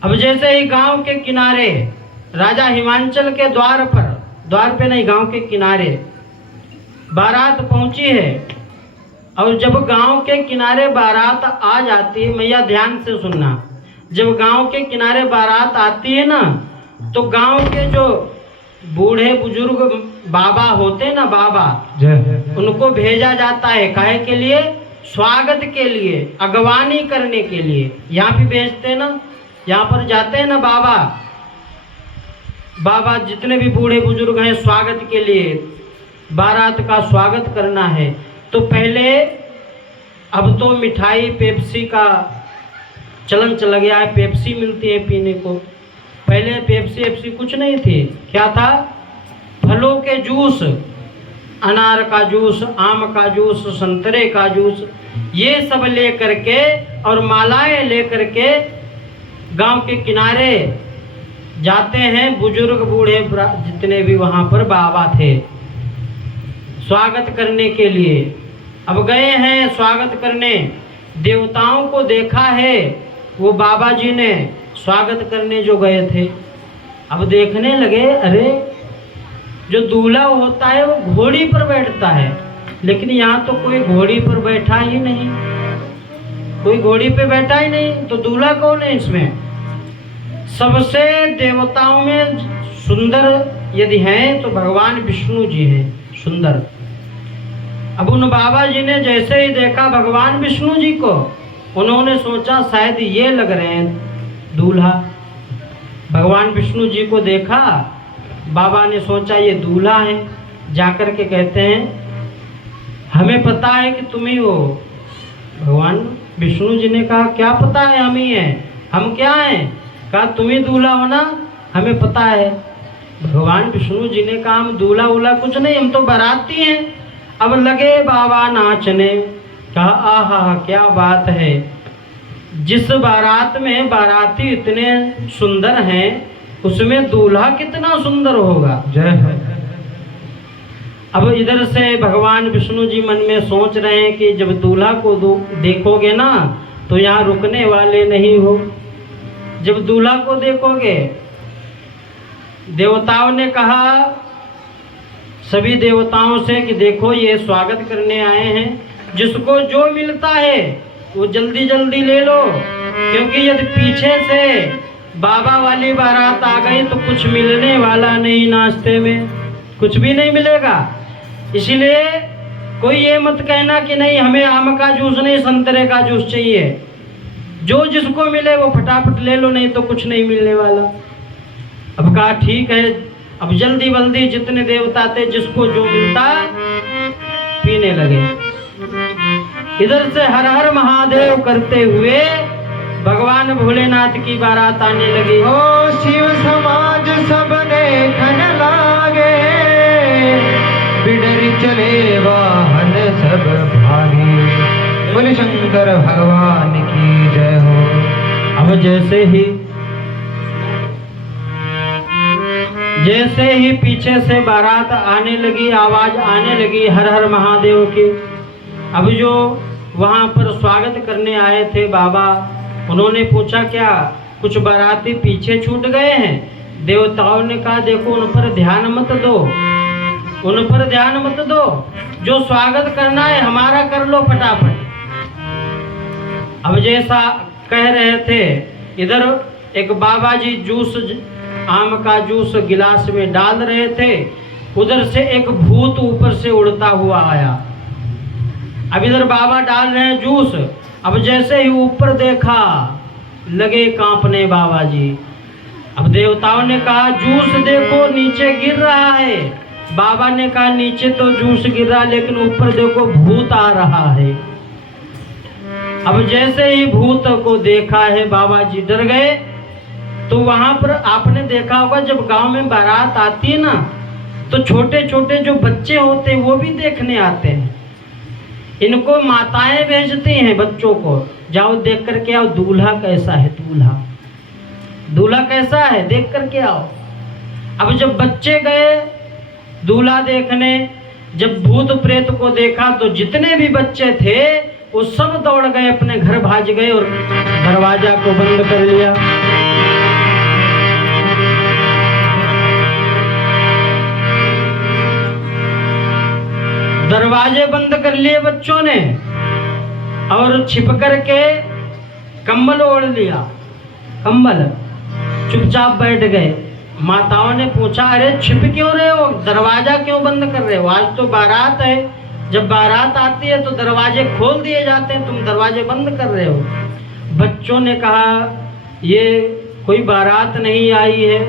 अब जैसे ही गांव के किनारे राजा हिमांचल के द्वार पर, द्वार पे नहीं, गांव के किनारे बारात पहुंची है। और जब गांव के किनारे बारात आ जाती है, मैया ध्यान से सुनना, जब गांव के किनारे बारात आती है ना, तो गांव के जो बूढ़े बुजुर्ग बाबा होते हैं ना, बाबा, उनको भेजा जाता है काहे के लिए? स्वागत के लिए, अगवानी करने के लिए। यहाँ भी भेजते हैं ना, यहाँ पर जाते हैं ना बाबा, बाबा जितने भी बूढ़े बुजुर्ग हैं स्वागत के लिए, बारात का स्वागत करना है, तो पहले अब तो मिठाई पेप्सी का चलन चला गया है, पेप्सी मिलती है पीने को। पहले पेप्सी एप्सी कुछ नहीं थी, क्या था? फलों के जूस, अनार का जूस, आम का जूस, संतरे का जूस, ये सब ले करके और मालाएं ले करके गांव के किनारे जाते हैं बुजुर्ग बूढ़े जितने भी वहाँ पर बाबा थे स्वागत करने के लिए। अब गए हैं स्वागत करने, देवताओं को देखा है, वो बाबा जी ने स्वागत करने जो गए थे। अब देखने लगे, अरे जो दूल्हा होता है वो घोड़ी पर बैठता है, लेकिन यहाँ तो कोई घोड़ी पर बैठा ही नहीं, कोई घोड़ी पे बैठा ही नहीं, तो दूल्हा कौन है इसमें? सबसे देवताओं में सुंदर यदि हैं तो भगवान विष्णु जी हैं, सुंदर। अब उन बाबा जी ने जैसे ही देखा भगवान विष्णु जी को, उन्होंने सोचा शायद ये लग रहे हैं दूल्हा। भगवान विष्णु जी को देखा, बाबा ने सोचा ये दूल्हा है, जाकर के कहते हैं हमें पता है कि तुम ही हो। भगवान विष्णु जी ने कहा क्या पता है, हम ही हैं। हम क्या हैं? कहा तुम ही दूल्हा हो ना, हमें पता है। भगवान विष्णु जी ने कहा हम दूल्हा उल्हा कुछ नहीं, हम तो बाराती हैं। अब लगे बाबा नाचने, कहा आहा क्या बात है, जिस बारात में बाराती इतने सुंदर हैं उसमें दूल्हा कितना सुंदर होगा। जय है। अब इधर से भगवान विष्णु जी मन में सोच रहे हैं कि जब दूल्हा को देखोगे ना तो यहाँ रुकने वाले नहीं हो, जब दूल्हा को देखोगे। देवताओं ने कहा सभी देवताओं से कि देखो ये स्वागत करने आए हैं, जिसको जो मिलता है वो जल्दी जल्दी ले लो, क्योंकि यदि पीछे से बाबा वाली बारात आ गई तो कुछ मिलने वाला नहीं, नाश्ते में कुछ भी नहीं मिलेगा। इसलिए कोई ये मत कहना कि नहीं हमें आम का जूस नहीं संतरे का जूस चाहिए, जो जिसको मिले वो फटाफट ले लो, नहीं तो कुछ नहीं मिलने वाला। अब कहा ठीक है, अब जल्दी बल्दी जितने देवता थे जिसको जो मिलता पीने लगे। इधर से हर हर महादेव करते हुए भगवान भोलेनाथ की बारात आने लगी। ओ शिव समाज सबने खन लागे, बिडरी चले वाहन सब भागे, बोले शंकर भगवान की जय हो। अब जैसे ही पीछे से बारात आने लगी, आवाज आने लगी हर हर महादेव की। अब जो वहाँ पर स्वागत करने आए थे बाबा, उन्होंने पूछा क्या कुछ बाराती पीछे छूट गए हैं? देवताओं ने कहा देखो उन पर ध्यान मत दो, उन पर ध्यान मत दो, जो स्वागत करना है हमारा कर लो फटाफट। अब जैसा कह रहे थे, इधर एक बाबा जी जूस, आम का जूस गिलास में डाल रहे थे, उधर से एक भूत ऊपर से उड़ता हुआ आया। अब इधर बाबा डाल रहे हैं जूस, अब जैसे ही ऊपर देखा लगे कांपने बाबा जी। अब देवताओं ने कहा जूस देखो नीचे गिर रहा है। बाबा ने कहा नीचे तो जूस गिर रहा, लेकिन ऊपर देखो भूत आ रहा है। अब जैसे ही भूत को देखा है बाबा जी डर गए। तो वहां पर आपने देखा होगा जब गांव में बारात आती है ना, तो छोटे छोटे जो बच्चे होते हैं वो भी देखने आते हैं। इनको माताएं भेजती हैं बच्चों को, जाओ देख करके आओ दूल्हा कैसा है, दूल्हा कैसा है देख करके आओ। अब जब बच्चे गए दूल्हा देखने, जब भूत प्रेत को देखा तो जितने भी बच्चे थे वो सब दौड़ गए, अपने घर भाग गए और दरवाजा को बंद कर लिया। दरवाजे बंद कर लिए बच्चों ने और छिप करके कंबल ओढ़ लिया, कंबल चुपचाप बैठ गए। माताओं ने पूछा अरे छिप क्यों रहे हो, दरवाजा क्यों बंद कर रहे हो? आज तो बारात है, जब बारात आती है तो दरवाजे खोल दिए जाते हैं, तुम दरवाजे बंद कर रहे हो। बच्चों ने कहा ये कोई बारात नहीं आई है,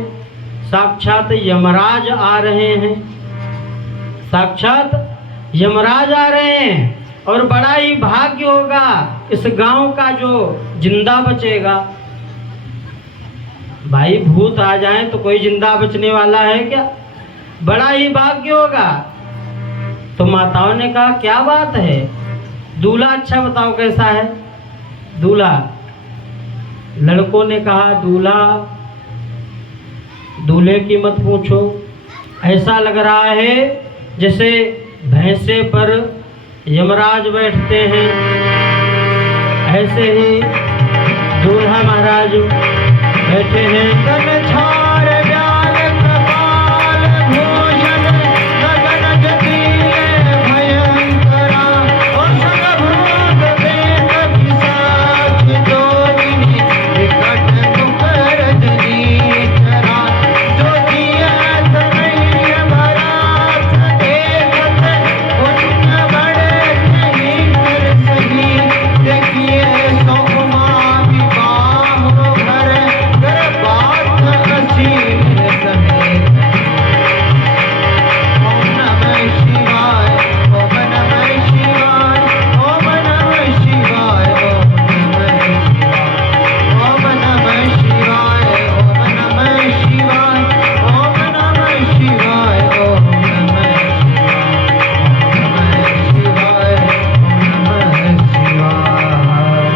साक्षात यमराज आ रहे हैं, साक्षात यमराज आ रहे हैं। और बड़ा ही भाग्य होगा इस गांव का जो जिंदा बचेगा। भाई भूत आ जाए तो कोई जिंदा बचने वाला है क्या? बड़ा ही भाग्य होगा। तो माताओं ने कहा क्या बात है, दूल्हा अच्छा बताओ कैसा है दूल्हा। लड़कों ने कहा दूल्हा, दूल्हे की मत पूछो, ऐसा लग रहा है जैसे भैंसे पर यमराज बैठते हैं, ऐसे ही दूल्हा महाराज बैठे हैं। तन छाड़ व्याल कपाल भूषण गगन जटिल भयंकरा और सगभूत वेद पिशाच जोगिनी विकट मुकर जनीचरा ज्योतिया समय भरात देखत उच्च बड़े नहीं कर सही। देखिए सो उमा विवाह घर गर्भात असीम समेत। ओम नमः शिवाय, ओम नमः शिवाय, ओम नमः शिवाय, ओम नमः शिवाय, ओम नमः शिवाय, ओम नमः शिवाय, ओम नमः शिवाय, ओम नमः शिवाय।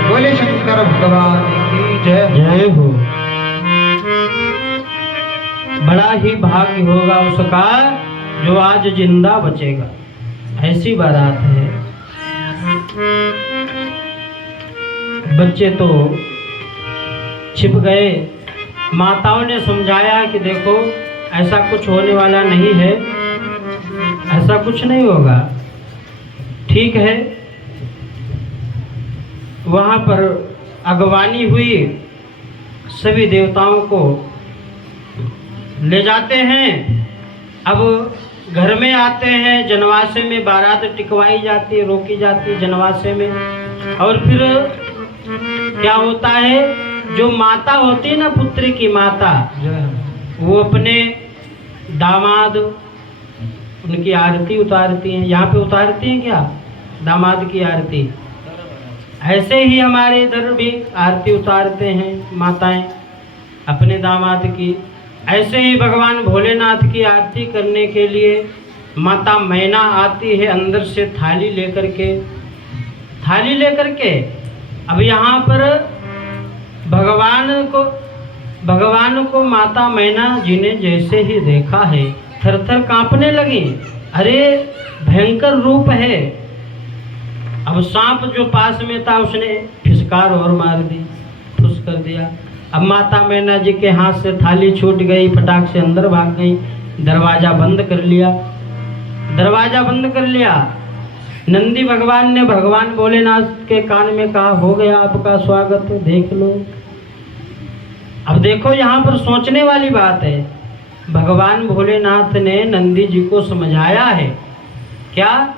बोले शंकर भगवान की जय। जय हो। बड़ा ही भाग्य होगा उसका जो आज जिंदा बचेगा, ऐसी बारात है। बच्चे तो छिप गए। माताओं ने समझाया कि देखो ऐसा कुछ होने वाला नहीं है, ऐसा कुछ नहीं होगा, ठीक है। वहाँ पर अगवानी हुई, सभी देवताओं को ले जाते हैं। अब घर में आते हैं, जनवासे में बारात टिकवाई जाती है, रोकी जाती है जनवासे में। और फिर क्या होता है, जो माता होती है ना, पुत्री की माता, वो अपने दामाद उनकी आरती उतारती हैं। यहाँ पे उतारती हैं क्या, दामाद की आरती। ऐसे ही हमारे इधर भी आरती उतारते हैं माताएं अपने दामाद की। ऐसे ही भगवान भोलेनाथ की आरती करने के लिए माता मैना आती है अंदर से थाली लेकर के। अब यहाँ पर भगवान को माता मैना जी ने जैसे ही देखा है, थर थर कांपने लगी। अरे भयंकर रूप है। अब सांप जो पास में था उसने फिसकार और मार दी, फुस कर दिया। अब माता मैना जी के हाथ से थाली छूट गई, फटाक से अंदर भाग गई। दरवाजा बंद कर लिया। नंदी भगवान ने भगवान भोलेनाथ के कान में कहा, हो गया आपका स्वागत, देख लो। अब देखो यहाँ पर सोचने वाली बात है, भगवान भोलेनाथ ने नंदी जी को समझाया है। क्या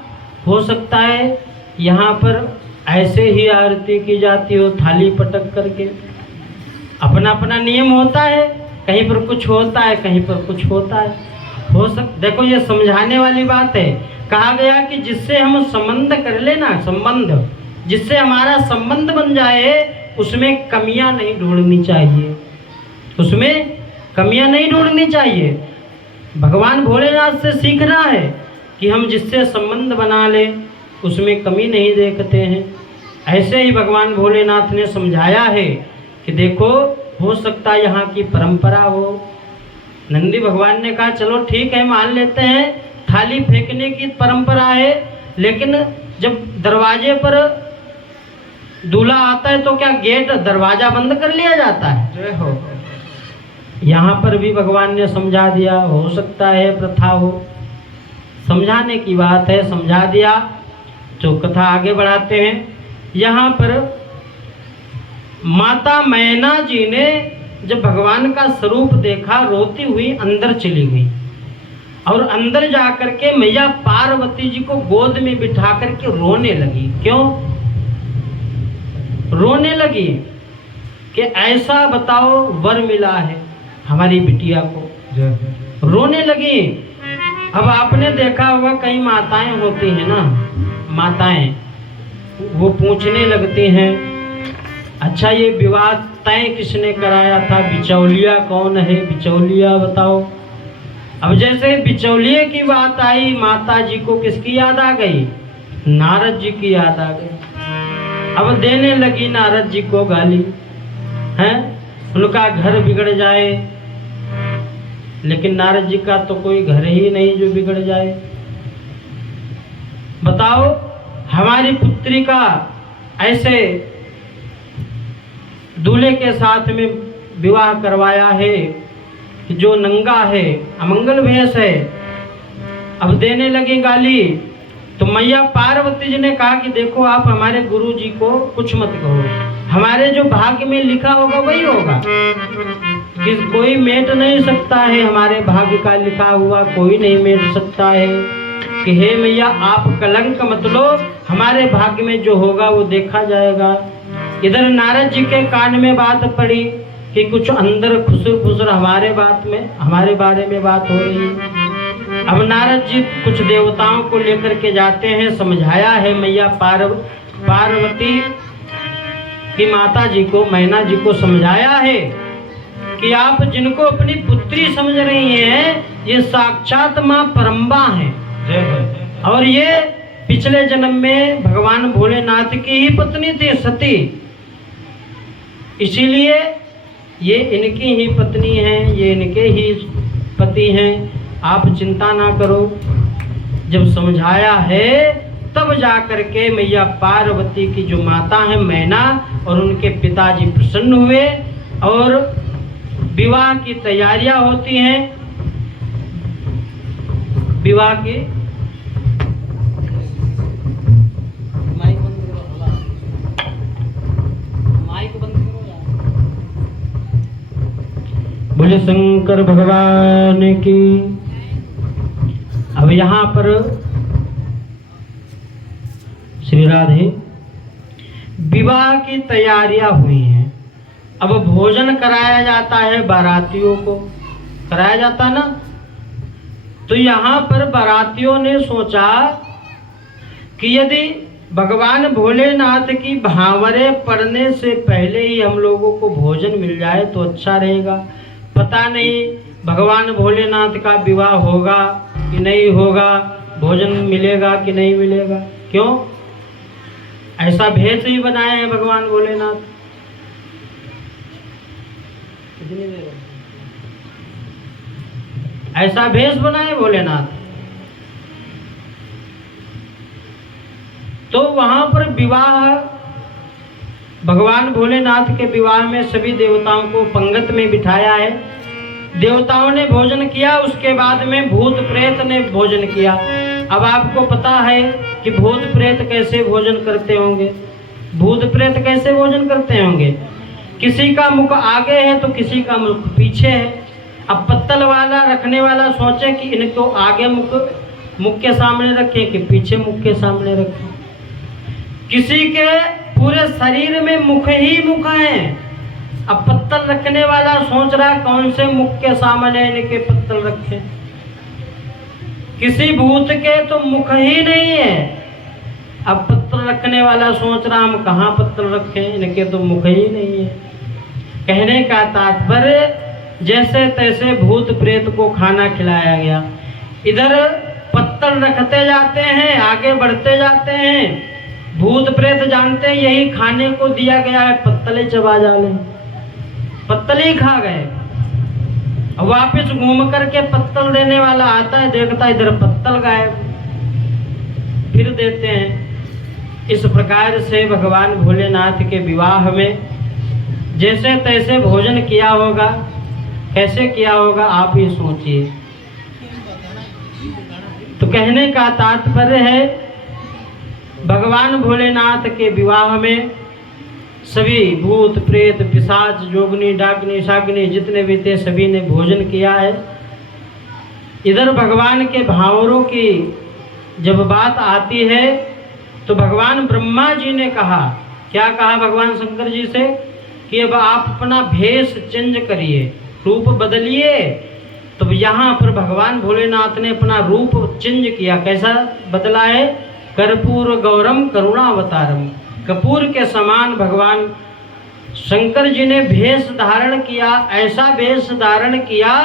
हो सकता है यहाँ पर ऐसे ही आरती की जाती हो, थाली पटक करके। अपना अपना नियम होता है, कहीं पर कुछ होता है, कहीं पर कुछ होता है। देखो ये समझाने वाली बात है। कहा गया कि जिससे हम संबंध कर लेना, जिससे हमारा संबंध बन जाए, उसमें कमियां नहीं ढूंढनी चाहिए। भगवान भोलेनाथ से सीखना है कि हम जिससे संबंध बना ले उसमें कमी नहीं देखते हैं। ऐसे ही भगवान भोलेनाथ ने समझाया है कि देखो हो सकता है यहाँ की परंपरा हो। नंदी भगवान ने कहा चलो ठीक है, मान लेते हैं थाली फेंकने की परंपरा है, लेकिन जब दरवाजे पर दूल्हा आता है तो क्या गेट दरवाजा बंद कर लिया जाता है? जय हो। यहाँ पर भी भगवान ने समझा दिया, हो सकता है प्रथा हो, समझाने की बात है, समझा दिया। तो कथा आगे बढ़ाते हैं। यहाँ पर माता मैना जी ने जब भगवान का स्वरूप देखा, रोती हुई अंदर चली गई और अंदर जाकर के मैया पार्वती जी को गोद में बिठा करके रोने लगी। क्यों रोने लगी? कि ऐसा बताओ वर मिला है हमारी बिटिया को, रोने लगी। अब आपने देखा होगा कई माताएं होती हैं ना, माताएं वो पूछने लगती हैं, अच्छा ये विवाह तय किसने कराया था, बिचौलिया कौन है, बिचौलिया बताओ। अब जैसे बिचौलिए की बात आई, माता जी को किसकी याद आ गई, नारद जी की याद आ गई। अब देने लगी नारद जी को गाली, हैं, उनका घर बिगड़ जाए। लेकिन नारद जी का तो कोई घर ही नहीं जो बिगड़ जाए। बताओ, हमारी पुत्री का ऐसे दूल्हे के साथ में विवाह करवाया है कि जो नंगा है, अमंगल भेष है। अब देने लगी गाली। तो मैया पार्वती जी ने कहा कि देखो आप हमारे गुरु जी को कुछ मत कहो, हमारे जो भाग्य में लिखा होगा वही होगा, कि कोई मेट नहीं सकता है, हमारे भाग्य का लिखा हुआ कोई नहीं मेट सकता है। कि हे मैया आप कलंक मत लो, हमारे भाग्य में जो होगा वो देखा जाएगा। इधर नारद जी के कान में बात पड़ी कि कुछ अंदर खुसर खुसर हमारे बारे में बात हो रही है। अब नारद जी कुछ देवताओं को लेकर के जाते हैं, समझाया है मैया पार्वती की माता जी को, मैना जी को समझाया है कि आप जिनको अपनी पुत्री समझ रही हैं, ये साक्षात माँ परम्बा हैं, और ये पिछले जन्म में भगवान भोलेनाथ की ही पत्नी थी सती, इसीलिए ये इनकी ही पत्नी हैं, ये इनके ही पति हैं, आप चिंता ना करो। जब समझाया है तब जाकर के मैया पार्वती की जो माता है मैना और उनके पिताजी प्रसन्न हुए और विवाह की तैयारियां होती हैं। विवाह की बोले शंकर भगवान की। अब यहाँ पर श्री राधे विवाह की तैयारियां हुई हैं। अब भोजन कराया जाता है, बारातियों को कराया जाता ना। तो यहाँ पर बारातियों ने सोचा कि यदि भगवान भोलेनाथ की भांवरे पड़ने से पहले ही हम लोगों को भोजन मिल जाए तो अच्छा रहेगा। पता नहीं भगवान भोलेनाथ का विवाह होगा कि नहीं होगा, भोजन मिलेगा कि नहीं मिलेगा। क्यों ऐसा भेष ही बनाए हैं भगवान भोलेनाथ। ऐसा भेष बनाए भोलेनाथ। तो वहां पर विवाह, भगवान भोलेनाथ के विवाह में सभी देवताओं को पंगत में बिठाया है। देवताओं ने भोजन किया, उसके बाद में भूत प्रेत ने भोजन किया। अब आपको पता है कि भूत प्रेत कैसे भोजन करते होंगे। भूत प्रेत कैसे भोजन करते होंगे, किसी का मुख आगे है तो किसी का मुख पीछे है। अब पत्तल वाला रखने वाला सोचे कि इनको आगे मुख के सामने रखें कि पीछे मुख के सामने रखें। किसी के पूरे शरीर में मुख ही मुख है। अब पत्तल रखने वाला सोच रहा कौन से मुख के सामने इनके पत्तल रखे। किसी भूत के तो मुख ही नहीं है। अब पत्तल रखने वाला सोच रहा हम कहाँ पत्तल रखें, इनके तो मुख ही नहीं है। कहने का तात्पर्य जैसे तैसे भूत प्रेत को खाना खिलाया गया। इधर पत्तल रखते जाते हैं, आगे बढ़ते जाते हैं। भूत प्रेत जानते हैं यही खाने को दिया गया है, पत्तले चबा डाले, पत्तल ही खा गए। वापस घूम करके पत्तल देने वाला आता है, देखता है इधर पत्तल गायब, फिर देते हैं। इस प्रकार से भगवान भोलेनाथ के विवाह में जैसे तैसे भोजन किया होगा। कैसे किया होगा आप ही सोचिए। तो कहने का तात्पर्य है भगवान भोलेनाथ के विवाह में सभी भूत प्रेत पिशाच जोगनी डाकनी शाकनी जितने भी थे सभी ने भोजन किया है। इधर भगवान के भावरों की जब बात आती है तो भगवान ब्रह्मा जी ने कहा, क्या कहा भगवान शंकर जी से कि अब आप अपना भेष चेंज करिए, रूप बदलिए, तो यहाँ पर भगवान भोलेनाथ ने अपना रूप चेंज किया। कैसा बदला है? कर्पूर गौरम करुणावतारम। कपूर के समान भगवान शंकर जी ने वेश धारण किया। ऐसा वेश धारण किया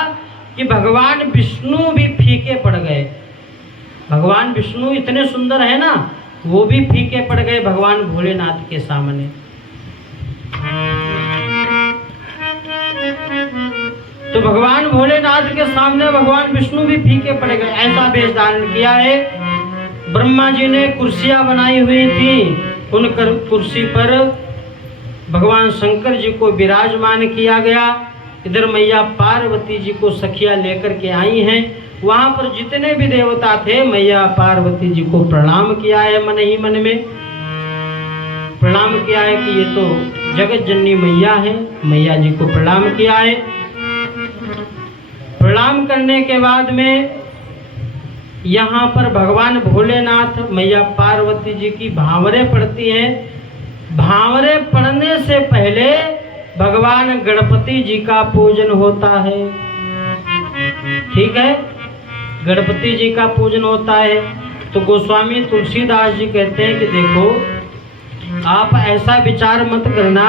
कि भगवान विष्णु भी फीके पड़ गए। भगवान विष्णु इतने सुंदर है ना, वो भी फीके पड़ गए भगवान भोलेनाथ के सामने। तो भगवान भोलेनाथ के सामने भगवान विष्णु भी फीके पड़ गए। ऐसा वेश धारण किया है। ब्रह्मा जी ने कुर्सियां बनाई हुई थी, उन कुर्सी पर भगवान शंकर जी को विराजमान किया गया। इधर मैया पार्वती जी को सखिया लेकर के आई हैं। वहां पर जितने भी देवता थे मैया पार्वती जी को प्रणाम किया है, मन ही मन में प्रणाम किया है कि ये तो जगत जननी मैया है। मैया जी को प्रणाम किया है। प्रणाम करने के बाद में यहाँ पर भगवान भोलेनाथ मैया पार्वती जी की भांवरे पड़ती हैं। भांवरे पड़ने से पहले भगवान गणपति जी का पूजन होता है। ठीक है, गणपति जी का पूजन होता है। तो गोस्वामी तुलसीदास जी कहते हैं कि देखो, आप ऐसा विचार मत करना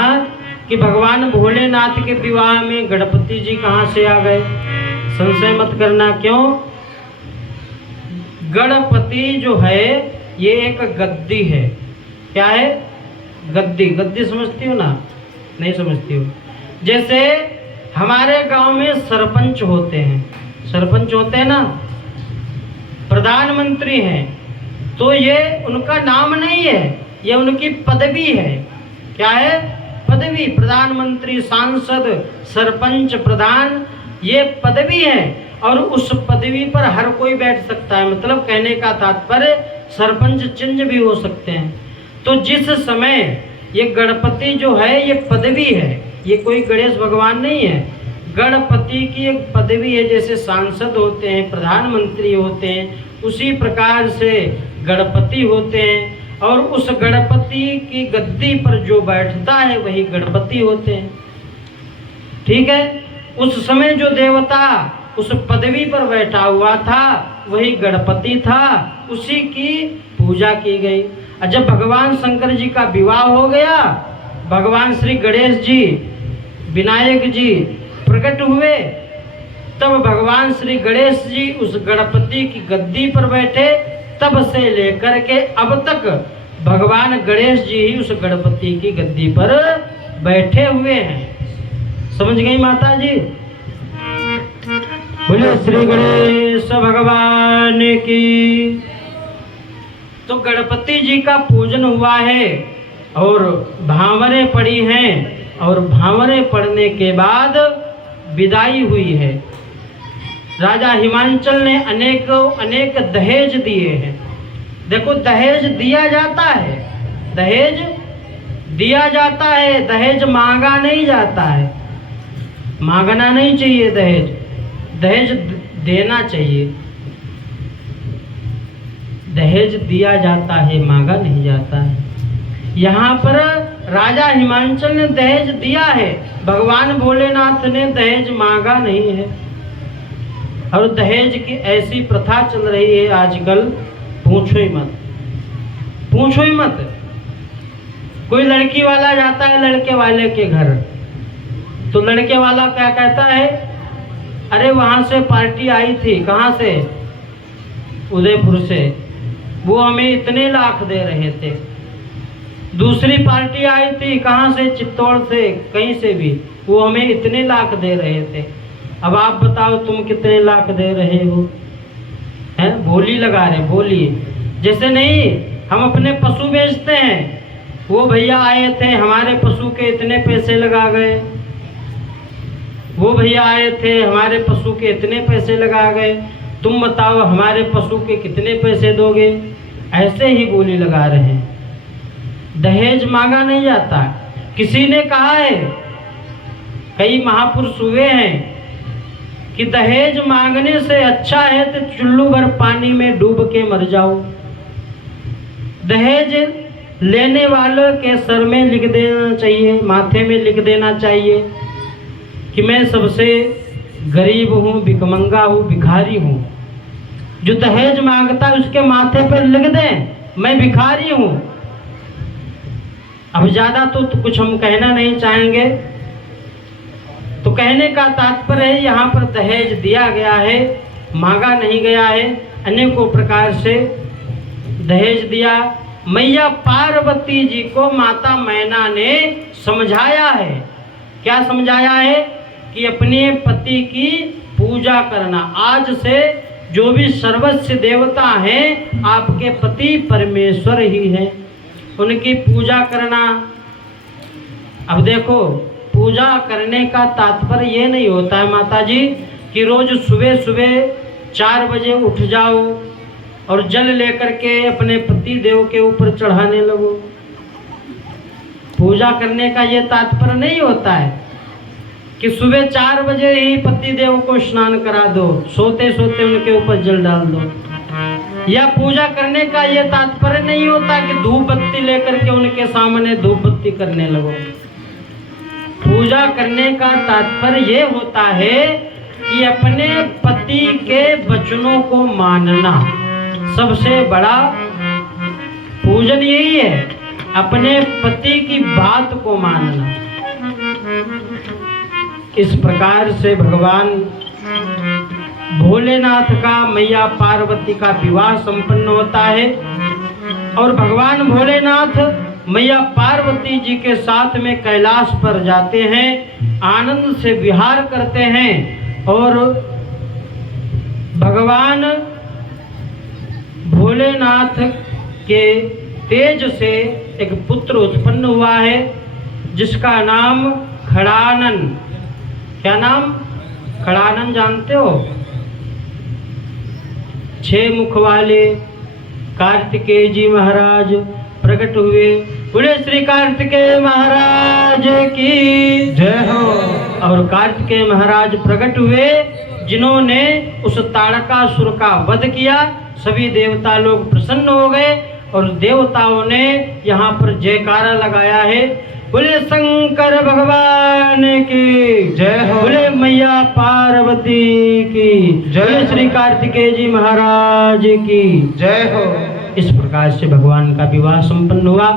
कि भगवान भोलेनाथ के विवाह में गणपति जी कहाँ से आ गए। संशय मत करना। क्यों? गणपति जो है ये एक गद्दी है। क्या है? गद्दी। गद्दी समझती हो ना? नहीं समझती हो? जैसे हमारे गांव में सरपंच होते हैं, सरपंच होते हैं ना, प्रधानमंत्री हैं, तो ये उनका नाम नहीं है, ये उनकी पदवी है। क्या है? पदवी। प्रधानमंत्री, सांसद, सरपंच, प्रधान, ये पदवी है। और उस पदवी पर हर कोई बैठ सकता है। मतलब कहने का तात्पर्य सरपंच चेंज भी हो सकते हैं। तो जिस समय ये गणपति जो है ये पदवी है, ये कोई गणेश भगवान नहीं है। गणपति की एक पदवी है। जैसे सांसद होते हैं, प्रधानमंत्री होते हैं, उसी प्रकार से गणपति होते हैं। और उस गणपति की गद्दी पर जो बैठता है वही गणपति होते हैं। ठीक है, उस समय जो देवता उस पदवी पर बैठा हुआ था वही गणपति था, उसी की पूजा की गई। और जब भगवान शंकर जी का विवाह हो गया, भगवान श्री गणेश जी, विनायक जी प्रकट हुए, तब भगवान श्री गणेश जी उस गणपति की गद्दी पर बैठे। तब से लेकर के अब तक भगवान गणेश जी ही उस गणपति की गद्दी पर बैठे हुए हैं। समझ गई माता जी? बोले श्री गणेश भगवान की। तो गणपति जी का पूजन हुआ है और भांवरे पड़ी हैं, और भांवरे पड़ने के बाद विदाई हुई है। राजा हिमांचल ने अनेक दहेज दिए हैं। देखो, दहेज दिया जाता है, दहेज दिया जाता है, दहेज मांगा नहीं जाता है। मांगना नहीं चाहिए दहेज, दहेज देना चाहिए। दहेज दिया जाता है, मांगा नहीं जाता है। यहाँ पर राजा हिमांचल ने दहेज दिया है, भगवान भोलेनाथ ने दहेज मांगा नहीं है। और दहेज की ऐसी प्रथा चल रही है आजकल, पूछो ही मत, पूछो ही मत। कोई लड़की वाला जाता है लड़के वाले के घर, तो लड़के वाला क्या कहता है? अरे वहाँ से पार्टी आई थी। कहाँ से? उदयपुर से। वो हमें इतने लाख दे रहे थे। दूसरी पार्टी आई थी, कहाँ से? चित्तौड़ से, कहीं से भी, वो हमें इतने लाख दे रहे थे। अब आप बताओ तुम कितने लाख दे रहे हो? हैं? बोली लगा रहे, बोली। जैसे नहीं, हम अपने पशु बेचते हैं, वो भैया आए थे, हमारे पशु के इतने पैसे लगा गए। वो भैया आए थे, हमारे पशु के इतने पैसे लगा गए। तुम बताओ हमारे पशु के कितने पैसे दोगे? ऐसे ही बोली लगा रहे हैं। दहेज मांगा नहीं जाता। किसी ने कहा है, कई महापुरुष हुए हैं, कि दहेज मांगने से अच्छा है तो चुल्लू भर पानी में डूब के मर जाओ। दहेज लेने वालों के सर में लिख देना चाहिए, माथे में लिख देना चाहिए कि मैं सबसे गरीब हूँ, भिखमंगा हूँ, भिखारी हूँ। जो दहेज मांगता है उसके माथे पर लिख दें मैं भिखारी हूँ। अब ज्यादा तो कुछ हम कहना नहीं चाहेंगे। तो कहने का तात्पर्य है यहाँ पर दहेज दिया गया है, मांगा नहीं गया है। अनेकों प्रकार से दहेज दिया। मैया पार्वती जी को माता मैना ने समझाया है। क्या समझाया है? कि अपने पति की पूजा करना। आज से जो भी सर्वस्व देवता हैं आपके पति परमेश्वर ही हैं, उनकी पूजा करना। अब देखो, पूजा करने का तात्पर्य ये नहीं होता है माता जी कि रोज सुबह सुबह 4 बजे उठ जाओ और जल लेकर के अपने पति देव के ऊपर चढ़ाने लगो। पूजा करने का ये तात्पर्य नहीं होता है कि सुबह 4 बजे ही पति देव को स्नान करा दो, सोते सोते उनके ऊपर जल डाल दो। या पूजा करने का ये तात्पर्य नहीं होता कि धूप बत्ती लेकर के उनके सामने धूप बत्ती करने लगो। पूजा करने का तात्पर्य ये होता है कि अपने पति के वचनों को मानना। सबसे बड़ा पूजन यही है, अपने पति की बात को मानना। इस प्रकार से भगवान भोलेनाथ का मैया पार्वती का विवाह संपन्न होता है और भगवान भोलेनाथ मैया पार्वती जी के साथ में कैलाश पर जाते हैं, आनंद से विहार करते हैं। और भगवान भोलेनाथ के तेज से एक पुत्र उत्पन्न हुआ है जिसका नाम खड़ानन। क्या नाम? खड़ानन। जानते हो? 6 मुख वाले कार्तिकेय जी महाराज प्रकट हुए। बोले श्री कार्तिकेय महाराज की जय हो। और कार्तिकेय महाराज प्रकट हुए जिन्होंने उस ताड़कासुर का वध किया। सभी देवता लोग प्रसन्न हो गए और देवताओं ने यहाँ पर जयकारा लगाया है। बोले शंकर भगवान की जय हो। बोले मैया पार्वती की जय बोले हो। श्री कार्तिकेय जी महाराज की जय हो। इस प्रकार से भगवान का विवाह संपन्न हुआ।